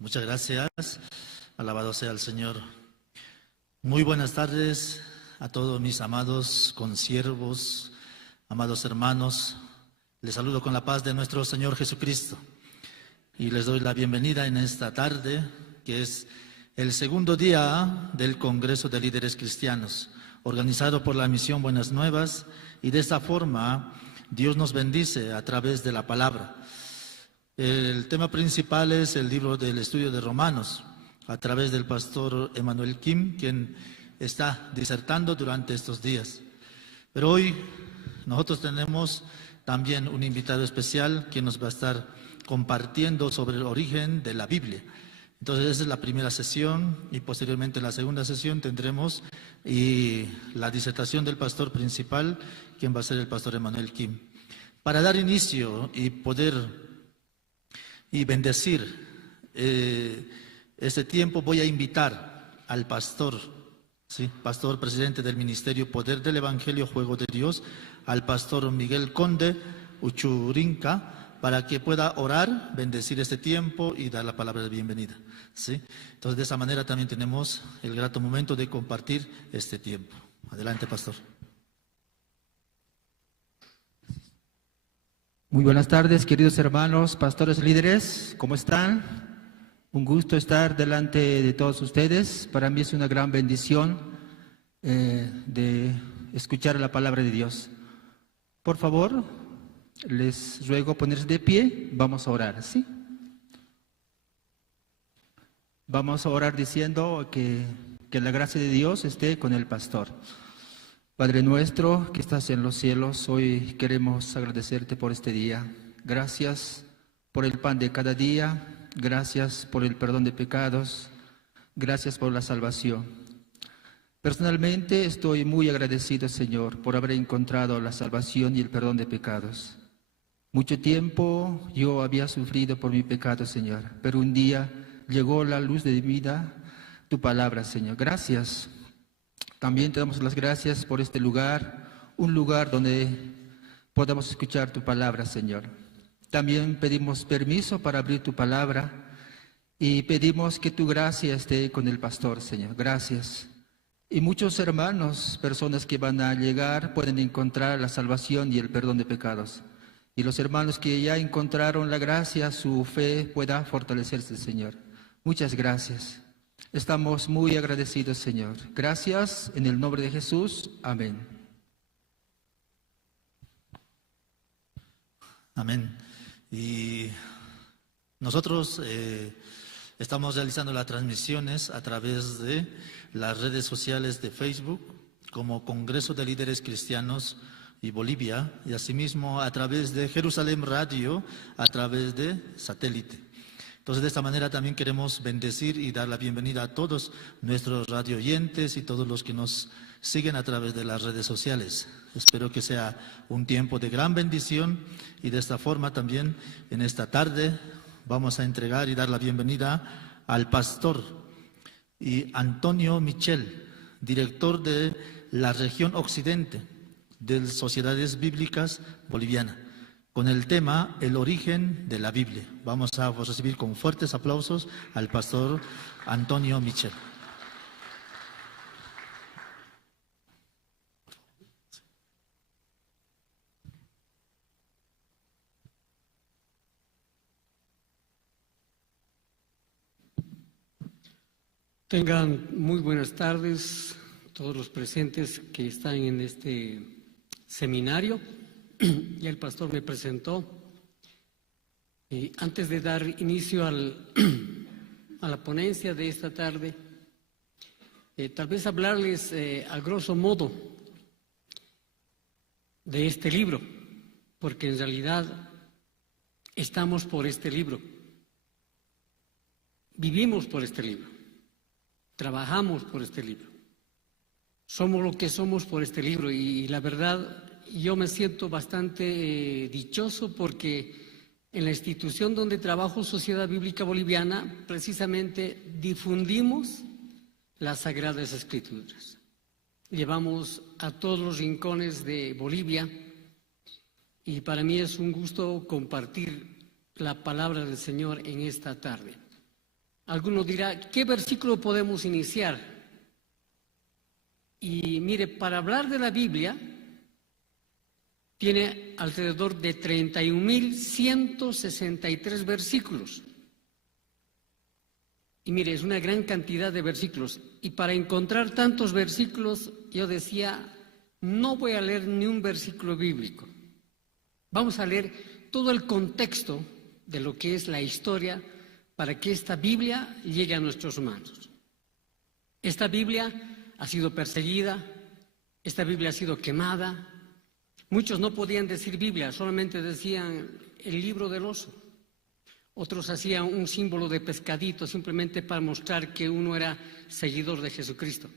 Muchas gracias. Alabado sea el Señor. Muy buenas tardes a todos mis amados consiervos, amados hermanos. Les saludo con la paz de nuestro Señor Jesucristo y les doy la bienvenida en esta tarde, que es el segundo día del Congreso de Líderes Cristianos, organizado por la Misión Buenas Nuevas, y de esta forma Dios nos bendice a través de la palabra. El tema principal es el libro del estudio de Romanos, a través del pastor Emmanuel Kim, quien está disertando durante estos días. Pero hoy nosotros tenemos también un invitado especial que nos va a estar compartiendo sobre el origen de la Biblia. Entonces esa es la primera sesión y posteriormente en la segunda sesión tendremos la disertación del pastor principal, quien va a ser el pastor Emmanuel Kim. Para dar inicio y poder bendecir este tiempo, voy a invitar al pastor, pastor presidente del Ministerio Poder del Evangelio Juego de Dios, al pastor Miguel Conde Uchurinca, para que pueda orar, bendecir este tiempo y dar la palabra de bienvenida. Entonces, de esa manera también tenemos el grato momento de compartir este tiempo. Adelante, pastor. Muy buenas tardes, queridos hermanos, pastores, líderes, ¿cómo están? Un gusto estar delante de todos ustedes. Para mí es una gran bendición de escuchar la palabra de Dios. Por favor, les ruego ponerse de pie, vamos a orar, ¿sí? Vamos a orar diciendo que la gracia de Dios esté con el pastor. Padre nuestro que estás en los cielos, hoy queremos agradecerte por este día. Gracias por el pan de cada día, gracias por el perdón de pecados, gracias por la salvación. Personalmente estoy muy agradecido, Señor, por haber encontrado la salvación y el perdón de pecados. Mucho tiempo yo había sufrido por mi pecado, Señor, pero un día llegó la luz de vida, tu palabra, Señor. Gracias. También te damos las gracias por este lugar, un lugar donde podamos escuchar tu palabra, Señor. También pedimos permiso para abrir tu palabra y pedimos que tu gracia esté con el pastor, Señor. Gracias. Y muchos hermanos, personas que van a llegar, pueden encontrar la salvación y el perdón de pecados. Y los hermanos que ya encontraron la gracia, su fe pueda fortalecerse, Señor. Muchas gracias. Estamos muy agradecidos, Señor. Gracias, en el nombre de Jesús. Amén. Amén. Y nosotros estamos realizando las transmisiones a través de las redes sociales de Facebook, como Congreso de Líderes Cristianos y Bolivia, y asimismo a través de Jerusalén Radio, a través de satélite. Entonces, de esta manera también queremos bendecir y dar la bienvenida a todos nuestros radio oyentes y todos los que nos siguen a través de las redes sociales. Espero que sea un tiempo de gran bendición y de esta forma también en esta tarde vamos a entregar y dar la bienvenida al pastor Antonio Michel, director de la región occidente de Sociedades Bíblicas Boliviana, con el tema El origen de la Biblia. Vamos a recibir con fuertes aplausos al pastor Antonio Michel. Tengan muy buenas tardes todos los presentes que están en este seminario. Ya el pastor me presentó. Antes de dar inicio a la ponencia de esta tarde, tal vez hablarles a grosso modo de este libro, porque en realidad estamos por este libro, vivimos por este libro, trabajamos por este libro, somos lo que somos por este libro y la verdad yo me siento bastante dichoso porque en la institución donde trabajo, Sociedad Bíblica Boliviana, precisamente difundimos las Sagradas Escrituras. Llevamos a todos los rincones de Bolivia y para mí es un gusto compartir la palabra del Señor en esta tarde. Alguno dirá, ¿qué versículo podemos iniciar? Y mire, para hablar de la Biblia, tiene alrededor de 31.163 versículos. Y mire, es una gran cantidad de versículos. Y para encontrar tantos versículos, yo decía, no voy a leer ni un versículo bíblico. Vamos a leer todo el contexto de lo que es la historia para que esta Biblia llegue a nuestras manos. Esta Biblia ha sido perseguida, esta Biblia ha sido quemada. Muchos no podían decir Biblia, solamente decían el libro del oso. Otros hacían un símbolo de pescadito simplemente para mostrar que uno era seguidor de Jesucristo.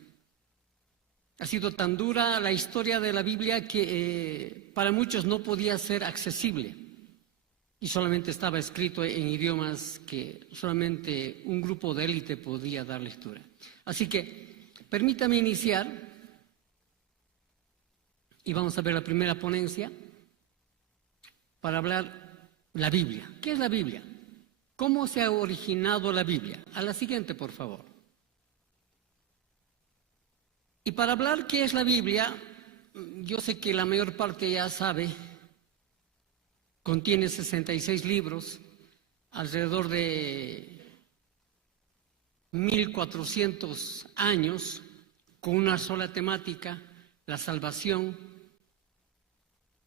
Ha sido tan dura la historia de la Biblia que para muchos no podía ser accesible y solamente estaba escrito en idiomas que solamente un grupo de élite podía dar lectura. Así que permítame iniciar y vamos a ver la primera ponencia para hablar la Biblia. ¿Qué es la Biblia? ¿Cómo se ha originado la Biblia? A la siguiente, por favor. Y para hablar qué es la Biblia, yo sé que la mayor parte ya sabe, contiene 66 libros, alrededor de 1400 años, con una sola temática, la salvación.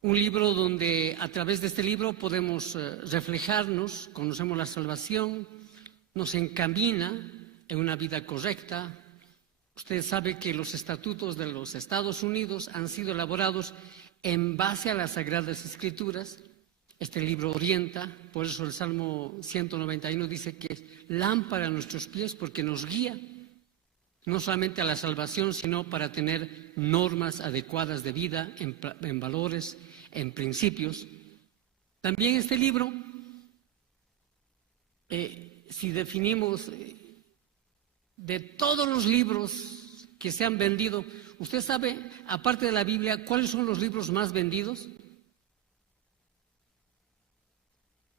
Un libro donde a través de este libro podemos reflejarnos, conocemos la salvación, nos encamina en una vida correcta. Usted sabe que los estatutos de los Estados Unidos han sido elaborados en base a las Sagradas Escrituras. Este libro orienta, por eso el Salmo 191 dice que es lámpara a nuestros pies porque nos guía, no solamente a la salvación, sino para tener normas adecuadas de vida, en valores, en principios. También este libro, si definimos de todos los libros que se han vendido, ¿usted sabe, aparte de la Biblia, cuáles son los libros más vendidos?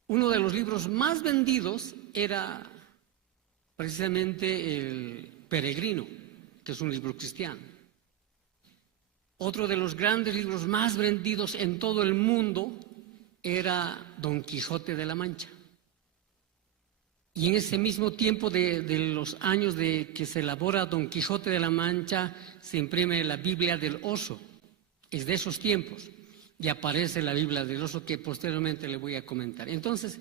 Uno de los libros más vendidos era precisamente El Peregrino, que es un libro cristiano. Otro de los grandes libros más vendidos en todo el mundo era Don Quijote de la Mancha. Y en ese mismo tiempo de los años de que se elabora Don Quijote de la Mancha, se imprime la Biblia del Oso. Es de esos tiempos. Y aparece la Biblia del Oso que posteriormente le voy a comentar. Entonces,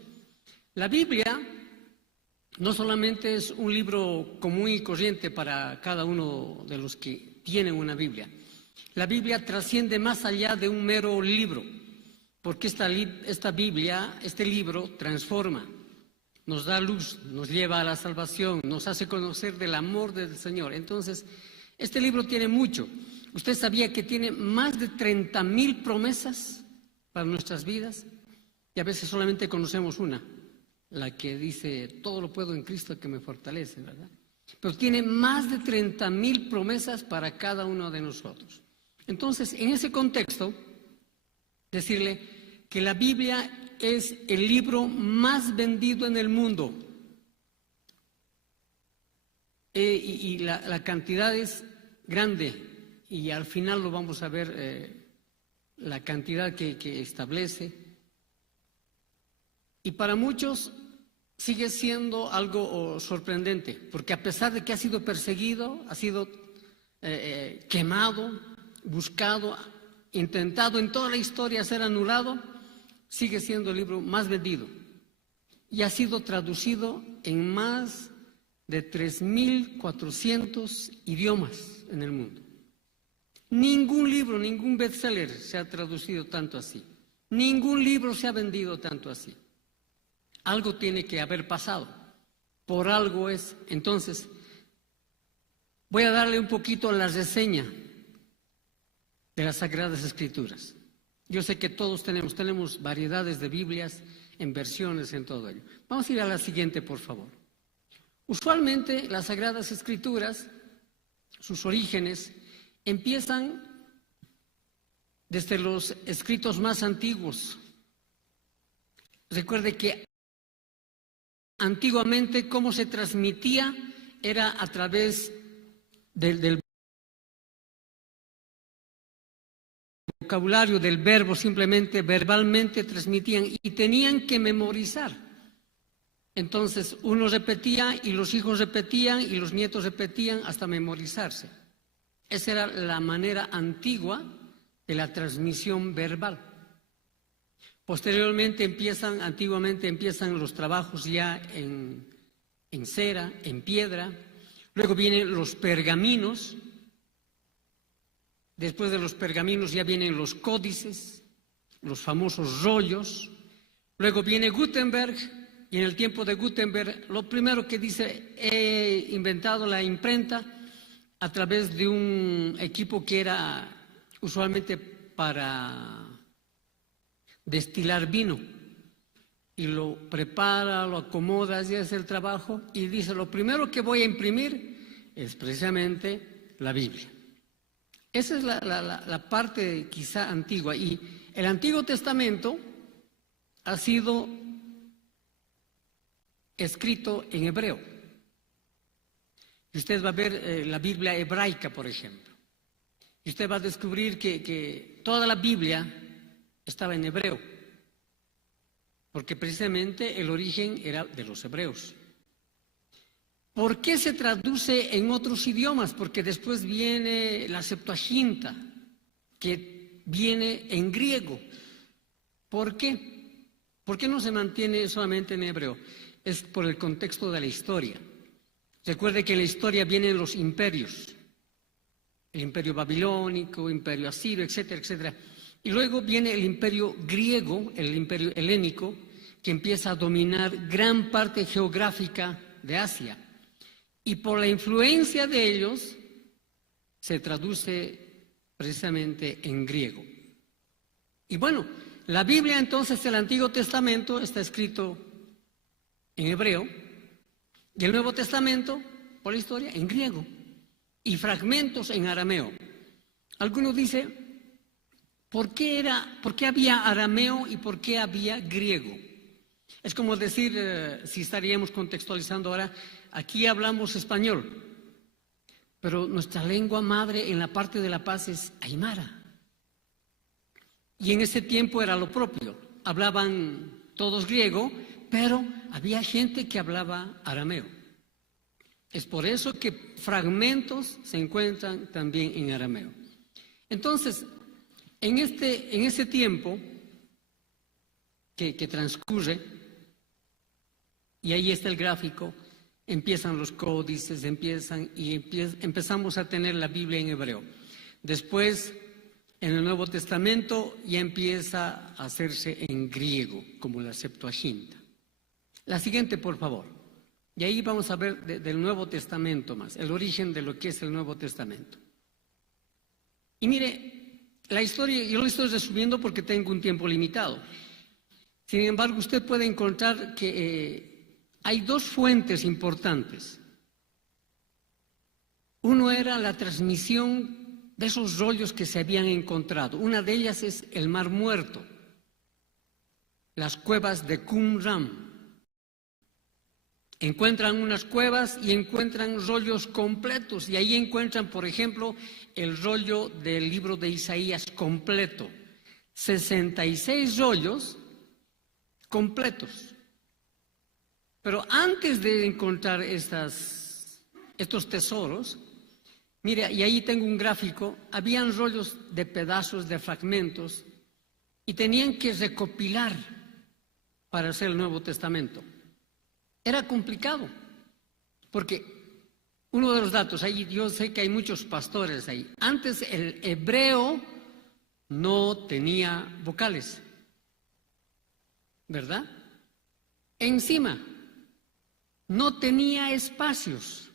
la Biblia no solamente es un libro común y corriente para cada uno de los que tienen una Biblia. La Biblia trasciende más allá de un mero libro, porque esta Biblia, este libro, transforma, nos da luz, nos lleva a la salvación, nos hace conocer del amor del Señor. Entonces, este libro tiene mucho. ¿Usted sabía que tiene más de 30,000 promesas para nuestras vidas? Y a veces solamente conocemos una, la que dice, todo lo puedo en Cristo que me fortalece, ¿verdad? Pero tiene más de 30,000 promesas para cada uno de nosotros. Entonces, en ese contexto, decirle que la Biblia es el libro más vendido en el mundo. Y la cantidad es grande. Y al final lo vamos a ver, la cantidad que establece. Y para muchos sigue siendo algo sorprendente, porque a pesar de que ha sido perseguido, ha sido quemado, buscado, intentado en toda la historia ser anulado, sigue siendo el libro más vendido. Y ha sido traducido en más de 3,400 idiomas en el mundo. Ningún libro, ningún bestseller se ha traducido tanto así. Ningún libro se ha vendido tanto así. Algo tiene que haber pasado. Por algo es. Entonces, voy a darle un poquito la reseña de las Sagradas Escrituras. Yo sé que todos tenemos variedades de Biblias, en versiones, en todo ello. Vamos a ir a la siguiente, por favor. Usualmente las Sagradas Escrituras, sus orígenes, empiezan desde los escritos más antiguos. Recuerde que antiguamente cómo se transmitía era a través del vocabulario, del verbo, simplemente verbalmente transmitían y tenían que memorizar. Entonces uno repetía y los hijos repetían y los nietos repetían hasta memorizarse. Esa era la manera antigua de la transmisión verbal. Posteriormente antiguamente empiezan los trabajos ya en cera, en piedra. Luego vienen los pergaminos. Después de los pergaminos ya vienen los códices, los famosos rollos. Luego viene Gutenberg, y en el tiempo de Gutenberg lo primero que dice: he inventado la imprenta a través de un equipo que era usualmente para destilar vino. Y lo prepara, lo acomoda, así es el trabajo, y dice: lo primero que voy a imprimir es precisamente la Biblia. Esa es la parte quizá antigua. Y el Antiguo Testamento ha sido escrito en hebreo. Y usted va a ver la Biblia hebraica, por ejemplo. Y usted va a descubrir que toda la Biblia estaba en hebreo, porque precisamente el origen era de los hebreos. ¿Por qué se traduce en otros idiomas? Porque después viene la Septuaginta, que viene en griego. ¿Por qué? ¿Por qué no se mantiene solamente en hebreo? Es por el contexto de la historia. Recuerde que en la historia vienen los imperios, el imperio babilónico, imperio asirio, etcétera, etcétera. Y luego viene el imperio griego, el imperio helénico, que empieza a dominar gran parte geográfica de Asia. Y por la influencia de ellos se traduce precisamente en griego. Y bueno, la Biblia entonces, el Antiguo Testamento, está escrito en hebreo, y el Nuevo Testamento, por la historia, en griego, y fragmentos en arameo. Algunos dicen: ¿por qué había arameo y por qué había griego? Es como decir, si estaríamos contextualizando ahora, aquí hablamos español, pero nuestra lengua madre en la parte de La Paz es aymara. Y en ese tiempo era lo propio, hablaban todos griego, pero había gente que hablaba arameo. Es por eso que fragmentos se encuentran también en arameo. Entonces, en ese tiempo que transcurre, y ahí está el gráfico, empiezan los códices, empezamos a tener la Biblia en hebreo. Después, en el Nuevo Testamento, ya empieza a hacerse en griego, como la Septuaginta. La siguiente, por favor. Y ahí vamos a ver del Nuevo Testamento más, el origen de lo que es el Nuevo Testamento. Y mire, la historia, yo lo estoy resumiendo porque tengo un tiempo limitado. Sin embargo, usted puede encontrar que hay dos fuentes importantes. Uno era la transmisión de esos rollos que se habían encontrado. Una de ellas es el Mar Muerto, las cuevas de Qumran. Encuentran unas cuevas y encuentran rollos completos, y ahí encuentran, por ejemplo, el rollo del libro de Isaías completo. 66 rollos completos. Pero antes de encontrar estos tesoros, mire, y ahí tengo un gráfico, habían rollos de pedazos, de fragmentos, y tenían que recopilar para hacer el Nuevo Testamento. Era complicado, porque uno de los datos, ahí yo sé que hay muchos pastores ahí. Antes el hebreo no tenía vocales, ¿verdad? Encima, no tenía espacios.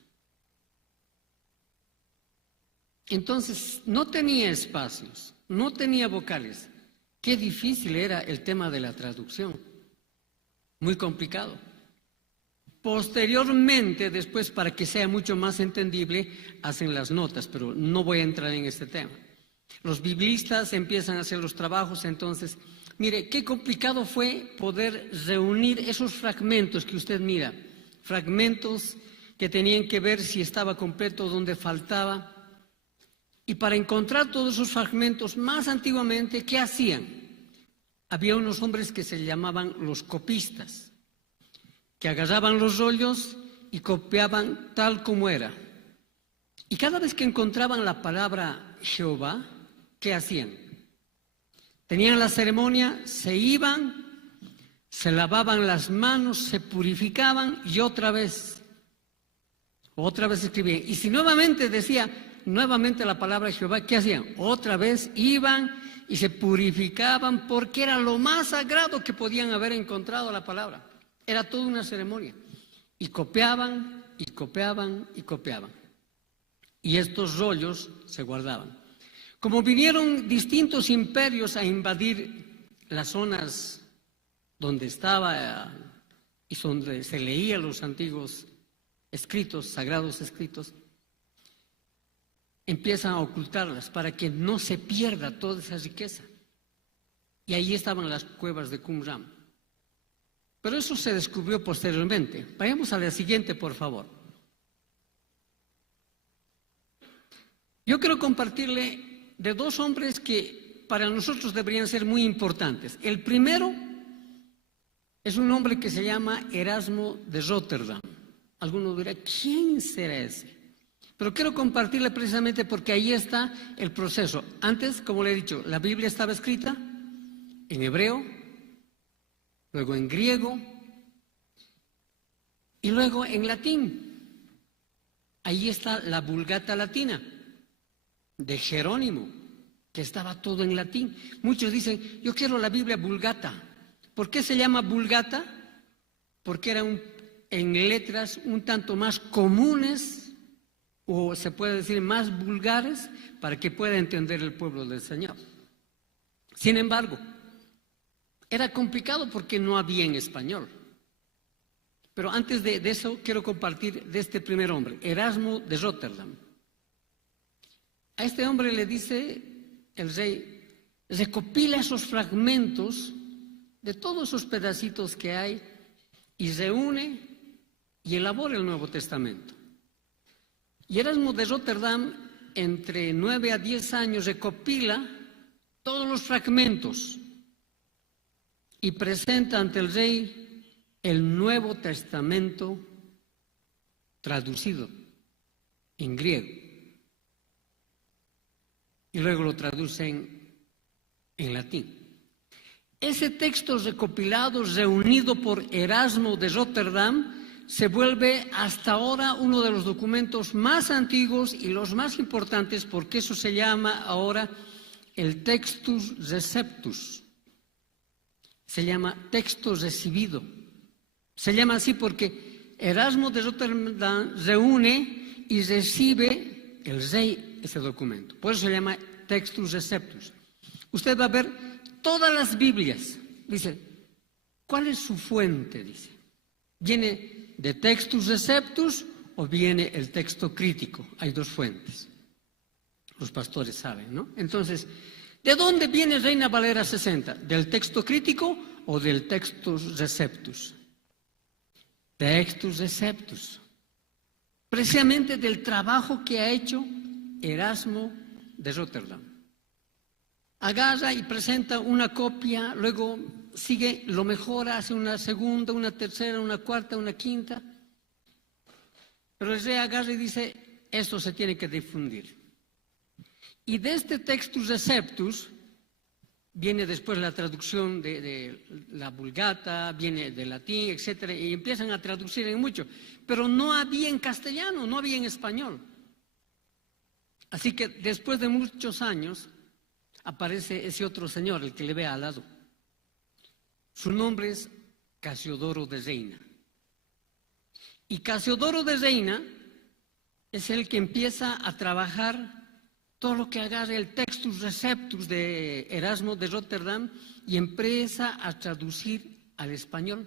Entonces, no tenía espacios, no tenía vocales. Qué difícil era el tema de la traducción. Muy complicado. Posteriormente, después, para que sea mucho más entendible, hacen las notas, pero no voy a entrar en este tema. Los biblistas empiezan a hacer los trabajos, entonces Mire, qué complicado fue poder reunir esos fragmentos que usted mira, fragmentos que tenían que ver si estaba completo, dónde faltaba. Y para encontrar todos esos fragmentos, más antiguamente, ¿qué hacían? Había unos hombres que se llamaban los copistas, que agarraban los rollos y copiaban tal como era. Y cada vez que encontraban la palabra Jehová, ¿qué hacían? Tenían la ceremonia, se iban, se lavaban las manos, se purificaban y otra vez escribían. Y si nuevamente decía nuevamente la palabra Jehová, ¿qué hacían? Otra vez iban y se purificaban porque era lo más sagrado que podían haber encontrado la palabra. Era toda una ceremonia. Y copiaban, y copiaban, y copiaban. Y estos rollos se guardaban. Como vinieron distintos imperios a invadir las zonas donde estaba y donde se leían los antiguos escritos, sagrados escritos, empiezan a ocultarlas para que no se pierda toda esa riqueza. Y ahí estaban las cuevas de Qumran. Pero eso se descubrió posteriormente. Vayamos a la siguiente, por favor. Yo quiero compartirle de dos hombres que para nosotros deberían ser muy importantes. El primero es un hombre que se llama Erasmo de Róterdam. Alguno dirá, ¿quién será ese? Pero quiero compartirle precisamente porque ahí está el proceso. Antes, como le he dicho, la Biblia estaba escrita en hebreo, luego en griego y luego en latín. Ahí está la Vulgata latina de Jerónimo, que estaba todo en latín. Muchos dicen, yo quiero la Biblia Vulgata. ¿Por qué se llama Vulgata? Porque era en letras un tanto más comunes, o se puede decir más vulgares, para que pueda entender el pueblo del Señor. Sin embargo, era complicado porque no había en español. Pero antes de eso, quiero compartir de este primer hombre, Erasmo de Róterdam. A este hombre le dice el rey, recopila esos fragmentos de todos esos pedacitos que hay y reúne y elabora el Nuevo Testamento. Y Erasmo de Róterdam, entre 9 a 10 años, recopila todos los fragmentos y presenta ante el rey el Nuevo Testamento traducido en griego. Y luego lo traducen en latín. Ese texto recopilado, reunido por Erasmo de Róterdam, se vuelve hasta ahora uno de los documentos más antiguos y los más importantes, porque eso se llama ahora el Textus Receptus. Se llama texto recibido. Se llama así porque Erasmo de Róterdam reúne y recibe el rey ese documento. Por eso se llama Textus Receptus. Usted va a ver todas las Biblias. Dice, ¿cuál es su fuente? Dice, ¿viene de Textus Receptus o viene el texto crítico? Hay dos fuentes. Los pastores saben, ¿no? Entonces, ¿de dónde viene Reina Valera 60? ¿Del texto crítico o del Textus Receptus? Textus Receptus. Precisamente del trabajo que ha hecho Erasmo de Róterdam. Agarra y presenta una copia, luego sigue, lo mejora, hace una segunda, una tercera, una cuarta, una quinta. Pero el rey agarra y dice, esto se tiene que difundir. Y de este Textus Receptus viene después la traducción de la Vulgata, viene del latín, etcétera, y empiezan a traducir en mucho. Pero no había en castellano, no había en español. Así que después de muchos años aparece ese otro señor, el que le ve al lado. Su nombre es Casiodoro de Reina. Y Casiodoro de Reina es el que empieza a trabajar todo lo que agarra el Textus Receptus de Erasmo de Róterdam y empieza a traducir al español.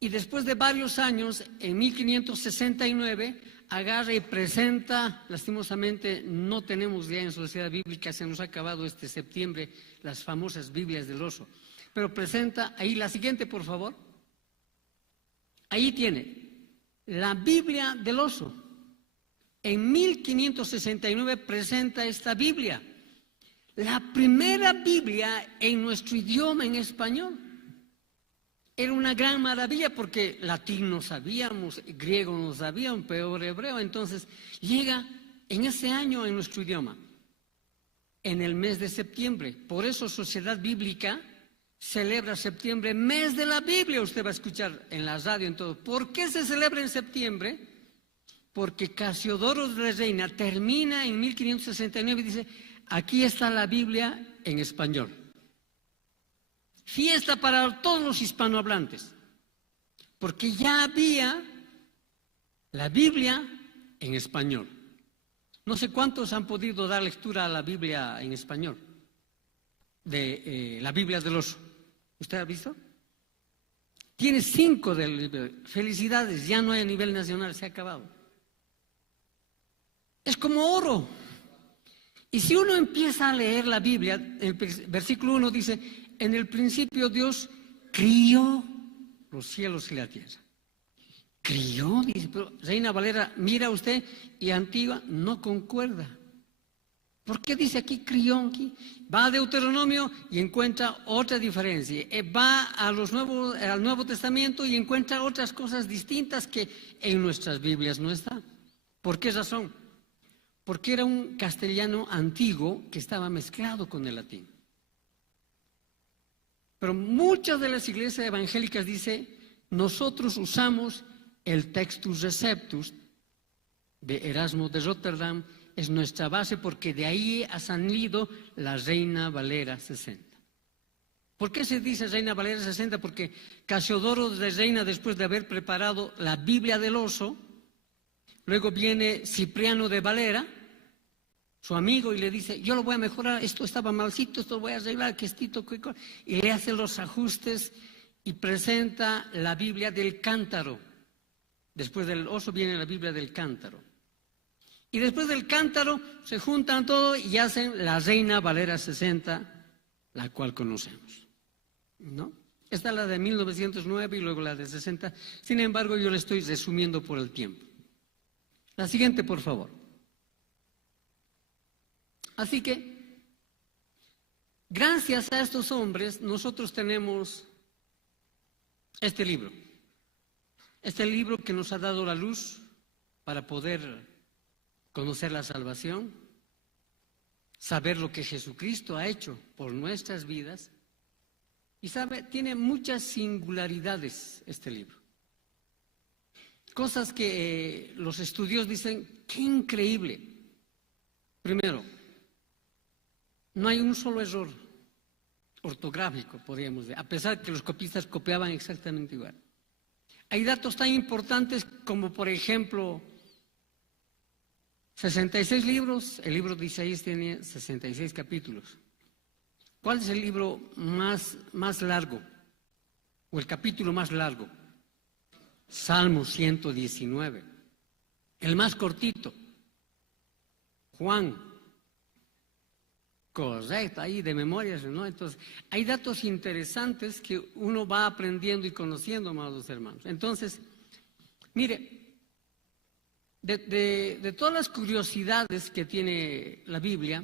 Y después de varios años, en 1569, agarra y presenta, lastimosamente no tenemos ya en Sociedad Bíblica, se nos ha acabado este septiembre las famosas Biblias del oso, pero presenta ahí la siguiente, por favor. Ahí tiene la Biblia del oso. En 1569 presenta esta Biblia, la primera Biblia en nuestro idioma, en español. Era una gran maravilla porque latín no sabíamos, griego no sabíamos, peor hebreo. Entonces llega en ese año en nuestro idioma, en el mes de septiembre. Por eso Sociedad Bíblica celebra septiembre, mes de la Biblia. Usted va a escuchar en la radio, en todo. ¿Por qué se celebra en septiembre? Porque Casiodoro de Reina termina en 1569 y dice, aquí está la Biblia en español. Fiesta para todos los hispanohablantes, porque ya había la Biblia en español. No sé cuántos han podido dar lectura a la Biblia en español, de la Biblia del oso. ¿Usted ha visto? Tiene 5 del libro. Felicidades, ya no hay a nivel nacional, se ha acabado. Es como oro. Y si uno empieza a leer la Biblia, el versículo 1 dice, en el principio Dios crió los cielos y la tierra. Crió, dice, pero Reina Valera, mira usted, y Antigua no concuerda. ¿Por qué dice aquí crió? Aquí? Va a Deuteronomio y encuentra otra diferencia. Va al Nuevo Testamento y encuentra otras cosas distintas que en nuestras Biblias no están. ¿Por qué razón? Porque era un castellano antiguo que estaba mezclado con el latín. Pero muchas de las iglesias evangélicas dicen, nosotros usamos el Textus Receptus de Erasmo de Rotterdam, es nuestra base porque de ahí ha salido la Reina Valera 60. ¿Por qué se dice Reina Valera 60? Porque Casiodoro de Reina, después de haber preparado la Biblia del oso, luego viene Cipriano de Valera, su amigo, y le dice, yo lo voy a mejorar, esto estaba malcito, esto lo voy a arreglar, que estito, y le hace los ajustes y presenta la Biblia del cántaro. Después del oso viene la Biblia del cántaro. Y después del cántaro se juntan todo y hacen la Reina Valera 60, la cual conocemos, ¿no? Esta es la de 1909 y luego la de 60. Sin embargo, yo le estoy resumiendo por el tiempo. La siguiente, por favor. Así que, gracias a estos hombres, nosotros tenemos este libro. Este libro que nos ha dado la luz para poder conocer la salvación, saber lo que Jesucristo ha hecho por nuestras vidas. Y sabe, tiene muchas singularidades este libro. Cosas que los estudiosos dicen, qué increíble. Primero, no hay un solo error ortográfico, podríamos decir, a pesar que los copistas copiaban exactamente igual. Hay datos tan importantes como, por ejemplo, 66 libros, el libro de Isaías tiene 66 capítulos. ¿Cuál es el libro más largo o el capítulo más largo? Salmo 119. El más cortito, Juan. Correcto, ahí de memoria, ¿no? Entonces, hay datos interesantes que uno va aprendiendo y conociendo, amados hermanos. Entonces, mire, de todas las curiosidades que tiene la Biblia,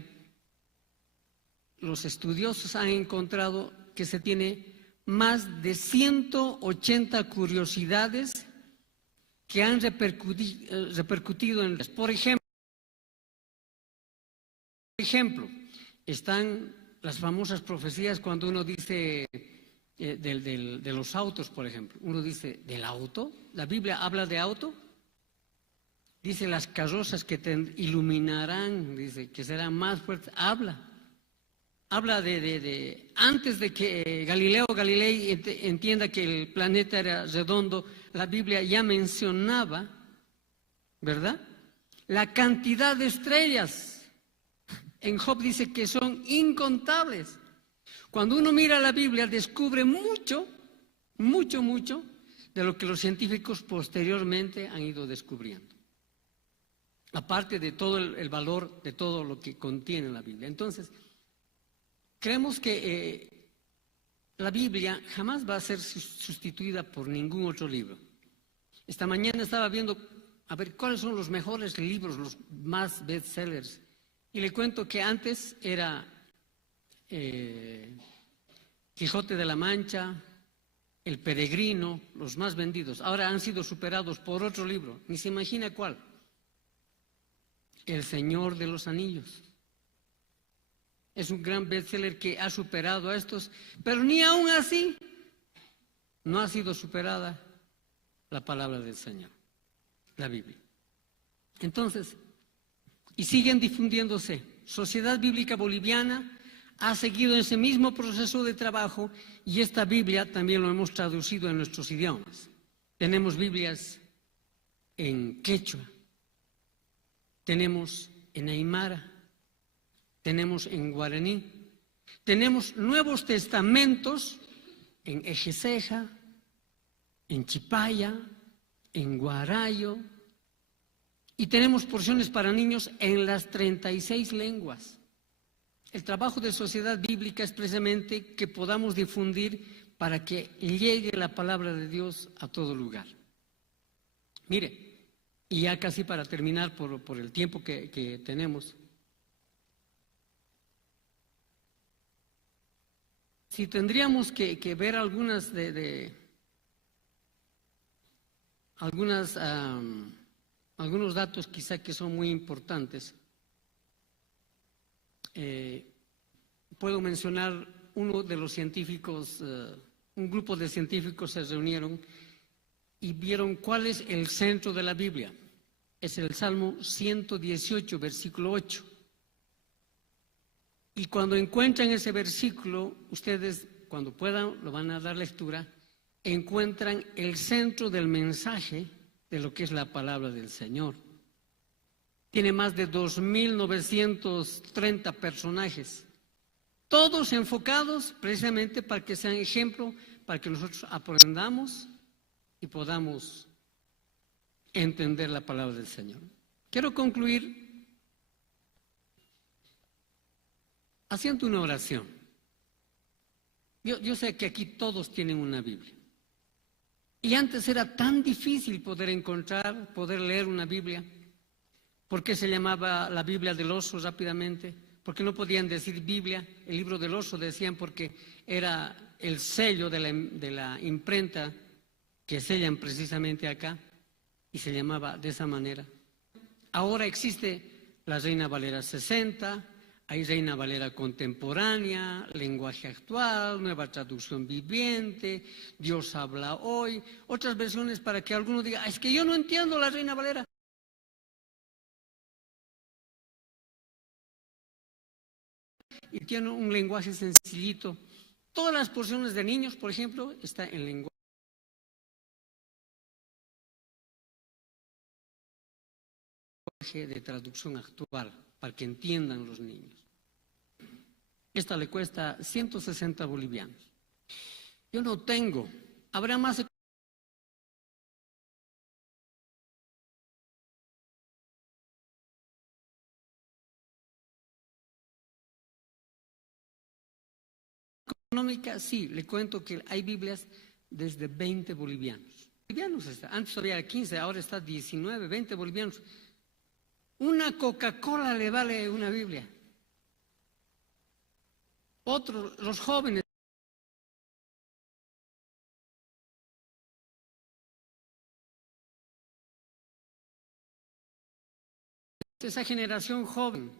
los estudiosos han encontrado que se tiene más de 180 curiosidades que han repercutido en... Por ejemplo, están las famosas profecías cuando uno dice de los autos, por ejemplo. Uno dice, ¿del auto? ¿La Biblia habla de auto? Dice, las carrozas que te iluminarán, dice, que serán más fuertes. Habla de antes de que Galileo Galilei entienda que el planeta era redondo, la Biblia ya mencionaba, ¿verdad?, la cantidad de estrellas. En Job dice que son incontables. Cuando uno mira la Biblia descubre mucho de lo que los científicos posteriormente han ido descubriendo. aparte de todo el valor de todo lo que contiene la Biblia. Entonces, creemos que la Biblia jamás va a ser sustituida por ningún otro libro. Esta mañana estaba viendo a ver cuáles son los mejores libros, los más bestsellers, y le cuento que antes era Quijote de la Mancha, El Peregrino, los más vendidos. Ahora han sido superados por otro libro, ni se imagina cuál. El Señor de los Anillos. Es un gran bestseller que ha superado a estos, pero ni aún así no ha sido superada la palabra del Señor, la Biblia. Entonces, y siguen difundiéndose. Sociedad Bíblica Boliviana ha seguido ese mismo proceso de trabajo y esta Biblia también lo hemos traducido en nuestros idiomas. Tenemos Biblias en quechua, tenemos en aymara, tenemos en guaraní, tenemos Nuevos Testamentos en ejeseja, en chipaya, en guarayo, y tenemos porciones para niños en las 36 lenguas. El trabajo de Sociedad Bíblica es precisamente que podamos difundir para que llegue la palabra de Dios a todo lugar. Mire, y ya casi para terminar por el tiempo que tenemos. Si tendríamos que ver algunos datos quizá que son muy importantes, puedo mencionar uno de los científicos, un grupo de científicos se reunieron y vieron cuál es el centro de la Biblia. Es el Salmo 118, versículo 8. Y cuando encuentran ese versículo, ustedes cuando puedan lo van a dar lectura, encuentran el centro del mensaje de lo que es la palabra del Señor. Tiene más de 2.930 personajes, todos enfocados precisamente para que sean ejemplo, para que nosotros aprendamos y podamos entender la palabra del Señor. Quiero concluir haciendo una oración. Yo sé que aquí todos tienen una Biblia. Y antes era tan difícil poder encontrar, poder leer una Biblia. ¿Por qué se llamaba la Biblia del oso rápidamente? Porque no podían decir Biblia, el libro del oso decían porque era el sello de la imprenta que sellan precisamente acá y se llamaba de esa manera. Ahora existe la Reina Valera 60, hay Reina Valera contemporánea, lenguaje actual, nueva traducción viviente, Dios habla hoy, otras versiones para que alguno diga, es que yo no entiendo la Reina Valera. Y tiene un lenguaje sencillito. Todas las porciones de niños, por ejemplo, está en lenguaje de traducción actual, para que entiendan los niños. Esta le cuesta 160 bolivianos. Yo no tengo, habrá más económica, sí, le cuento que hay Biblias desde 20 bolivianos. Antes había 15, ahora está 19, 20 bolivianos. Una Coca-Cola le vale una Biblia. Otros, los jóvenes. Esa generación joven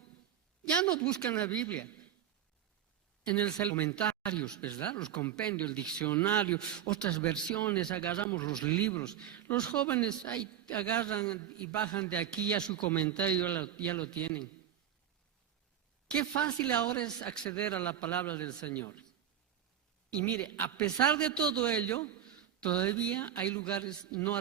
ya no buscan la Biblia. En el comentarios, ¿verdad? Los compendios, el diccionario, otras versiones, agarramos los libros. Los jóvenes ahí agarran y bajan de aquí a su comentario, ya lo tienen. Qué fácil ahora es acceder a la palabra del Señor. Y mire, a pesar de todo ello, todavía hay lugares no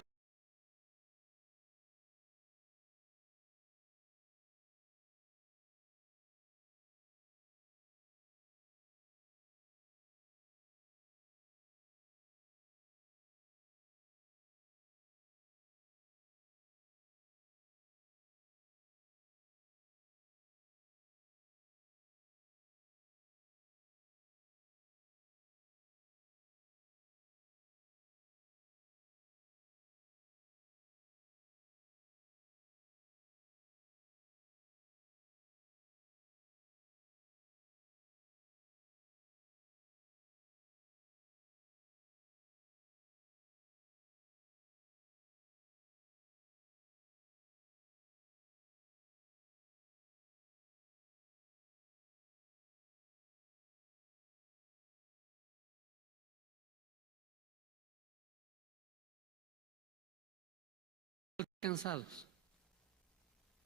cansados.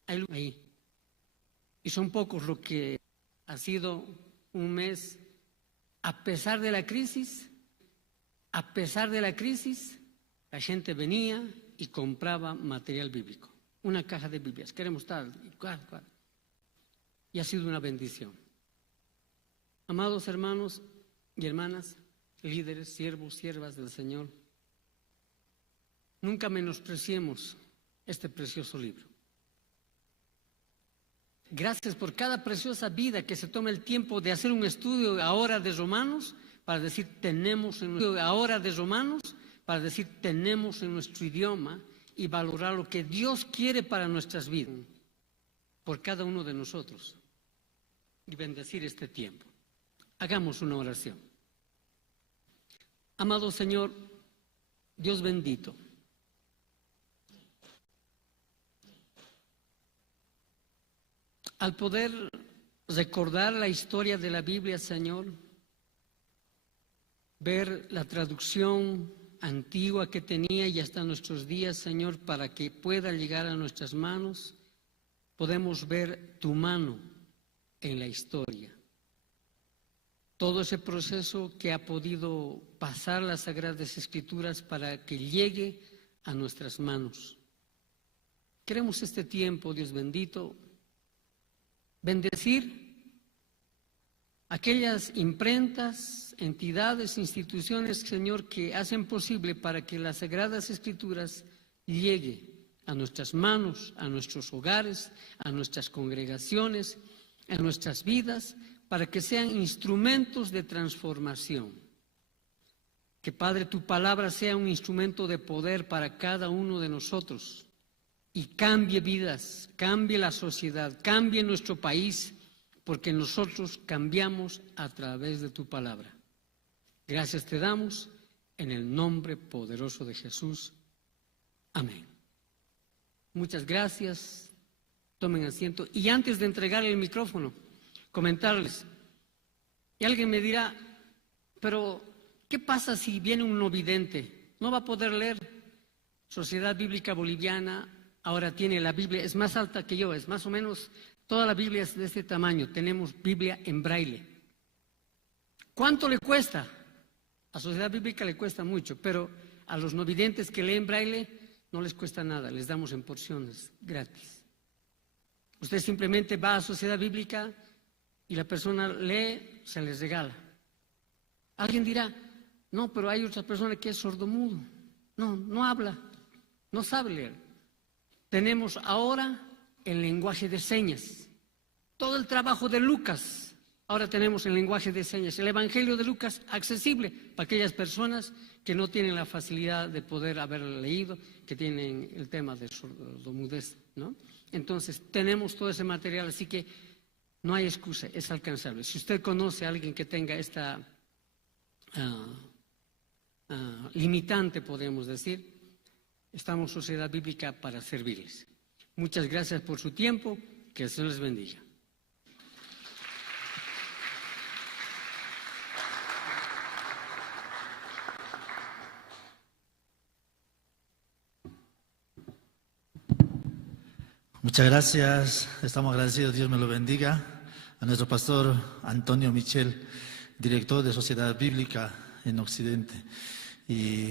Ahí. Y son pocos lo que ha sido un mes, a pesar de la crisis, la gente venía y compraba material bíblico. Una caja de Biblias, queremos tal, y ha sido una bendición. Amados hermanos y hermanas, líderes, siervos, siervas del Señor, nunca menospreciemos este precioso libro. Gracias por cada preciosa vida que se toma el tiempo de hacer un estudio ahora de Romanos para decir tenemos en nuestro idioma y valorar lo que Dios quiere para nuestras vidas por cada uno de nosotros y bendecir este tiempo. Hagamos una oración. Amado Señor, Dios bendito, al poder recordar la historia de la Biblia, Señor, ver la traducción antigua que tenía y hasta nuestros días, Señor, para que pueda llegar a nuestras manos, podemos ver tu mano en la historia. Todo ese proceso que ha podido pasar las Sagradas Escrituras para que llegue a nuestras manos. Queremos este tiempo, Dios bendito, bendecir aquellas imprentas, entidades, instituciones, Señor, que hacen posible para que las Sagradas Escrituras llegue a nuestras manos, a nuestros hogares, a nuestras congregaciones, a nuestras vidas, para que sean instrumentos de transformación. Que, Padre, tu palabra sea un instrumento de poder para cada uno de nosotros y cambie vidas, cambie la sociedad, cambie nuestro país, porque nosotros cambiamos a través de tu palabra. Gracias te damos en el nombre poderoso de Jesús. Amén. Muchas gracias. Tomen asiento. Y antes de entregarle el micrófono, comentarles. Y alguien me dirá, pero ¿qué pasa si viene un no vidente? ¿No va a poder leer? Sociedad Bíblica Boliviana ahora tiene la Biblia, es más alta que yo, es más o menos, toda la Biblia es de este tamaño. Tenemos Biblia en braille. ¿Cuánto le cuesta? A Sociedad Bíblica le cuesta mucho, pero a los no videntes que leen braille no les cuesta nada, les damos en porciones gratis. Usted simplemente va a Sociedad Bíblica y la persona lee, se les regala. Alguien dirá, no, pero hay otra persona que es sordomudo. No, no habla, no sabe leer. Tenemos ahora el lenguaje de señas. Todo el trabajo de Lucas, ahora tenemos el lenguaje de señas. El Evangelio de Lucas accesible para aquellas personas que no tienen la facilidad de poder haber leído, que tienen el tema de sordomudez, ¿no? Entonces, tenemos todo ese material, así que no hay excusa, es alcanzable. Si usted conoce a alguien que tenga esta limitante, podemos decir, estamos Sociedad Bíblica para servirles. Muchas gracias por su tiempo, que el Señor les bendiga. Muchas gracias, estamos agradecidos, Dios me lo bendiga, a nuestro pastor Antonio Michel, director de Sociedad Bíblica en Occidente. Y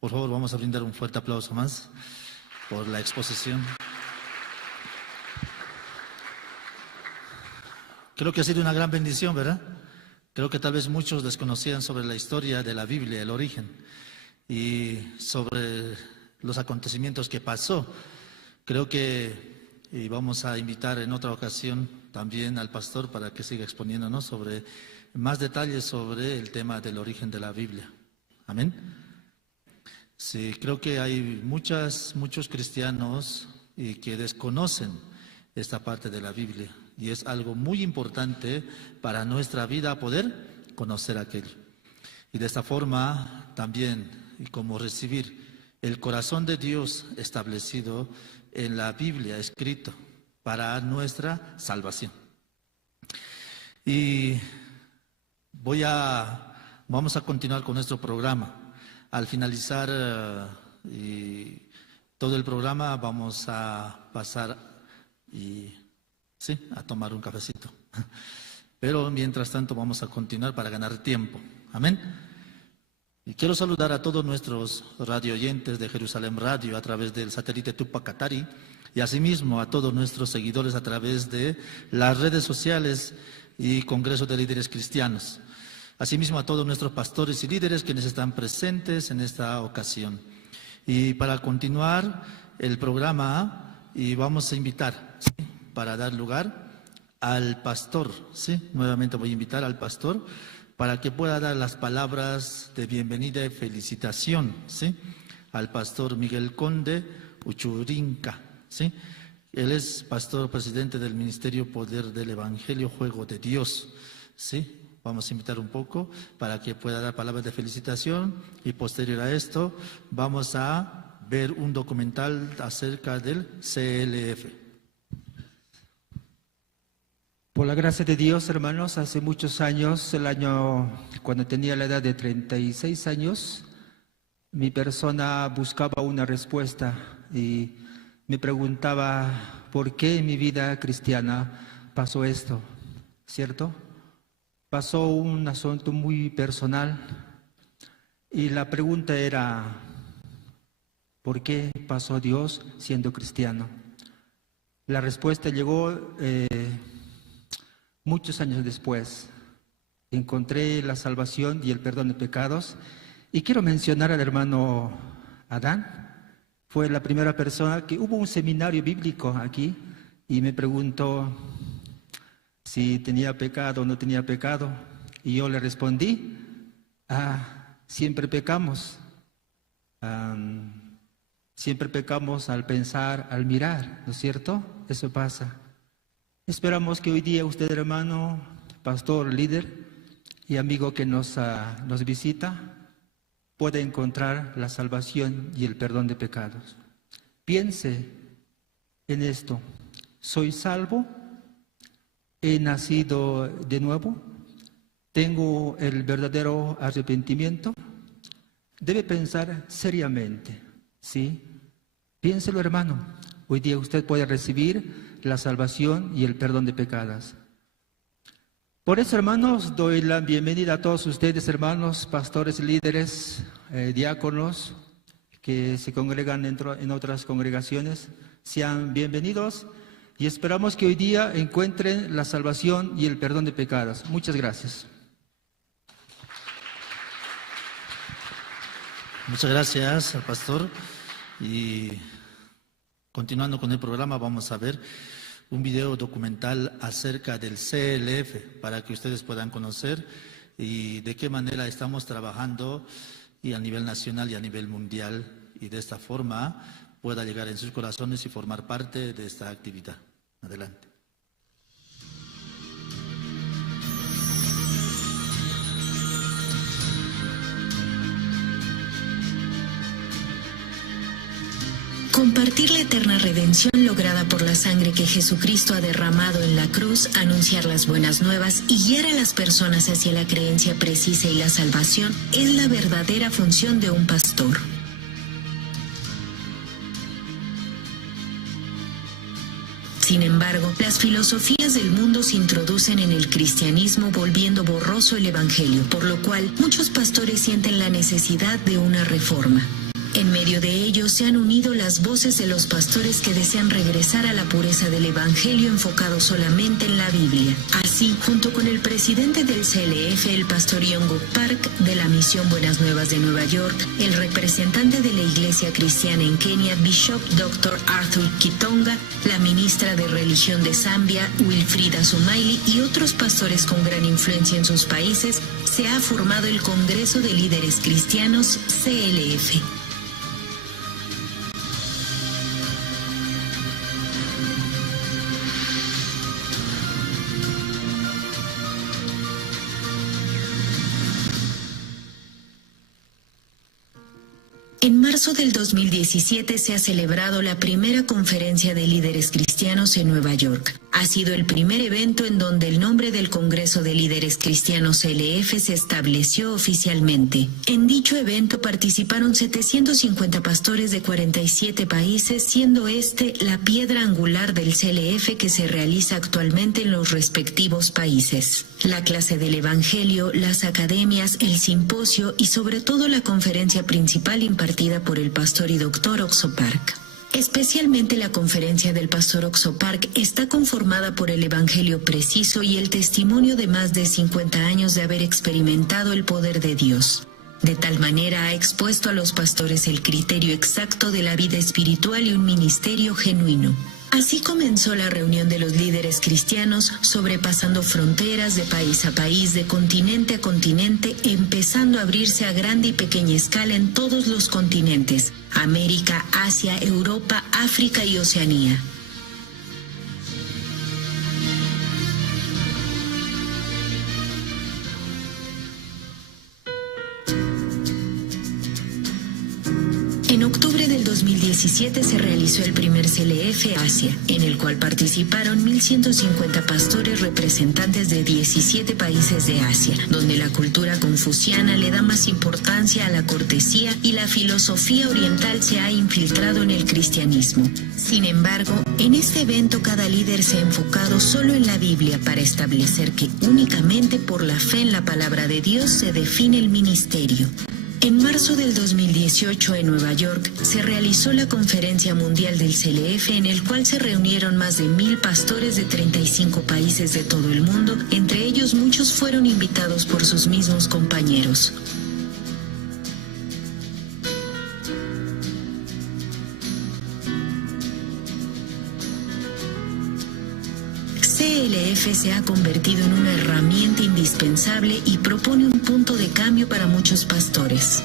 por favor vamos a brindar un fuerte aplauso más por la exposición. Creo que ha sido una gran bendición, ¿verdad? Creo que tal vez muchos desconocían sobre la historia de la Biblia, el origen, y sobre los acontecimientos que pasó. Creo que vamos a invitar en otra ocasión también al pastor para que siga exponiéndonos sobre más detalles sobre el tema del origen de la Biblia. Amén. Sí, creo que hay muchos cristianos que desconocen esta parte de la Biblia y es algo muy importante para nuestra vida poder conocer aquello. Y de esta forma también, y como recibir el corazón de Dios establecido en la Biblia, escrito para nuestra salvación. Y vamos a continuar con nuestro programa. Al finalizar todo el programa vamos a pasar a tomar un cafecito. Pero mientras tanto vamos a continuar para ganar tiempo. Amén. Y quiero saludar a todos nuestros radio oyentes de Jerusalén Radio a través del satélite Tupac Katari y asimismo a todos nuestros seguidores a través de las redes sociales y Congreso de Líderes Cristianos. Asimismo a todos nuestros pastores y líderes quienes están presentes en esta ocasión. Y para continuar el programa, y vamos a invitar, ¿sí?, para dar lugar al pastor, ¿sí? Nuevamente voy a invitar al pastor para que pueda dar las palabras de bienvenida y felicitación, ¿sí?, al pastor Miguel Conde Uchurinca, ¿sí? Él es pastor presidente del Ministerio Poder del Evangelio, Juego de Dios, ¿sí? Vamos a invitar un poco para que pueda dar palabras de felicitación y posterior a esto vamos a ver un documental acerca del CLF. Por la gracia de Dios, hermanos, hace muchos años, cuando tenía la edad de 36 años, mi persona buscaba una respuesta y me preguntaba por qué en mi vida cristiana pasó esto, ¿cierto? Pasó un asunto muy personal y la pregunta era, ¿por qué pasó Dios siendo cristiano? La respuesta llegó muchos años después. Encontré la salvación y el perdón de pecados y quiero mencionar al hermano Adán. Fue la primera persona que hubo un seminario bíblico aquí y me preguntó si tenía pecado o no tenía pecado. Y yo le respondí, siempre pecamos. Siempre pecamos al pensar, al mirar, ¿no es cierto? Eso pasa. Esperamos que hoy día usted, hermano, pastor, líder y amigo que nos visita, pueda encontrar la salvación y el perdón de pecados. Piense en esto. ¿Soy salvo? ¿He nacido de nuevo? ¿Tengo el verdadero arrepentimiento? Debe pensar seriamente, ¿sí? Piénselo, hermano. Hoy día usted puede recibir la salvación y el perdón de pecados. Por eso, hermanos, doy la bienvenida a todos ustedes, hermanos, pastores, líderes, diáconos, que se congregan en otras congregaciones. Sean bienvenidos. Y esperamos que hoy día encuentren la salvación y el perdón de pecados. Muchas gracias. Muchas gracias al pastor. Y continuando con el programa vamos a ver un video documental acerca del CLF para que ustedes puedan conocer y de qué manera estamos trabajando y a nivel nacional y a nivel mundial y de esta forma pueda llegar en sus corazones y formar parte de esta actividad. Adelante. Compartir la eterna redención lograda por la sangre que Jesucristo ha derramado en la cruz, anunciar las buenas nuevas y guiar a las personas hacia la creencia precisa y la salvación es la verdadera función de un pastor. Sin embargo, las filosofías del mundo se introducen en el cristianismo volviendo borroso el evangelio, por lo cual muchos pastores sienten la necesidad de una reforma. En medio de ello se han unido las voces de los pastores que desean regresar a la pureza del evangelio enfocado solamente en la Biblia. Así, junto con el presidente del CLF, el pastor Yonguk Park, de la Misión Buenas Nuevas de Nueva York, el representante de la Iglesia Cristiana en Kenia, Bishop Dr. Arthur Kitonga, la ministra de Religión de Zambia, Wilfrida Sumaili, y otros pastores con gran influencia en sus países, se ha formado el Congreso de Líderes Cristianos, CLF. En marzo del 2017 se ha celebrado la primera conferencia de líderes cristianos en Nueva York. Ha sido el primer evento en donde el nombre del Congreso de Líderes Cristianos CLF se estableció oficialmente. En dicho evento participaron 750 pastores de 47 países, siendo este la piedra angular del CLF que se realiza actualmente en los respectivos países. La clase del Evangelio, las academias, el simposio y sobre todo la conferencia principal impartida por el pastor y doctor Oxopark. Especialmente la conferencia del pastor Oxopark está conformada por el Evangelio preciso y el testimonio de más de 50 años de haber experimentado el poder de Dios. De tal manera ha expuesto a los pastores el criterio exacto de la vida espiritual y un ministerio genuino. Así comenzó la reunión de los líderes cristianos, sobrepasando fronteras de país a país, de continente a continente, empezando a abrirse a grande y pequeña escala en todos los continentes: América, Asia, Europa, África y Oceanía. En octubre del 2017 se realizó el primer CLF Asia, en el cual participaron 1.150 pastores representantes de 17 países de Asia, donde la cultura confuciana le da más importancia a la cortesía y la filosofía oriental se ha infiltrado en el cristianismo. Sin embargo, en este evento cada líder se ha enfocado solo en la Biblia para establecer que únicamente por la fe en la palabra de Dios se define el ministerio. En marzo del 2018 en Nueva York se realizó la Conferencia Mundial del CLF, en el cual se reunieron más de 1.000 pastores de 35 países de todo el mundo. Entre ellos muchos fueron invitados por sus mismos compañeros. CLF se ha convertido en una herramienta indispensable y propone un punto de cambio para muchos pastores.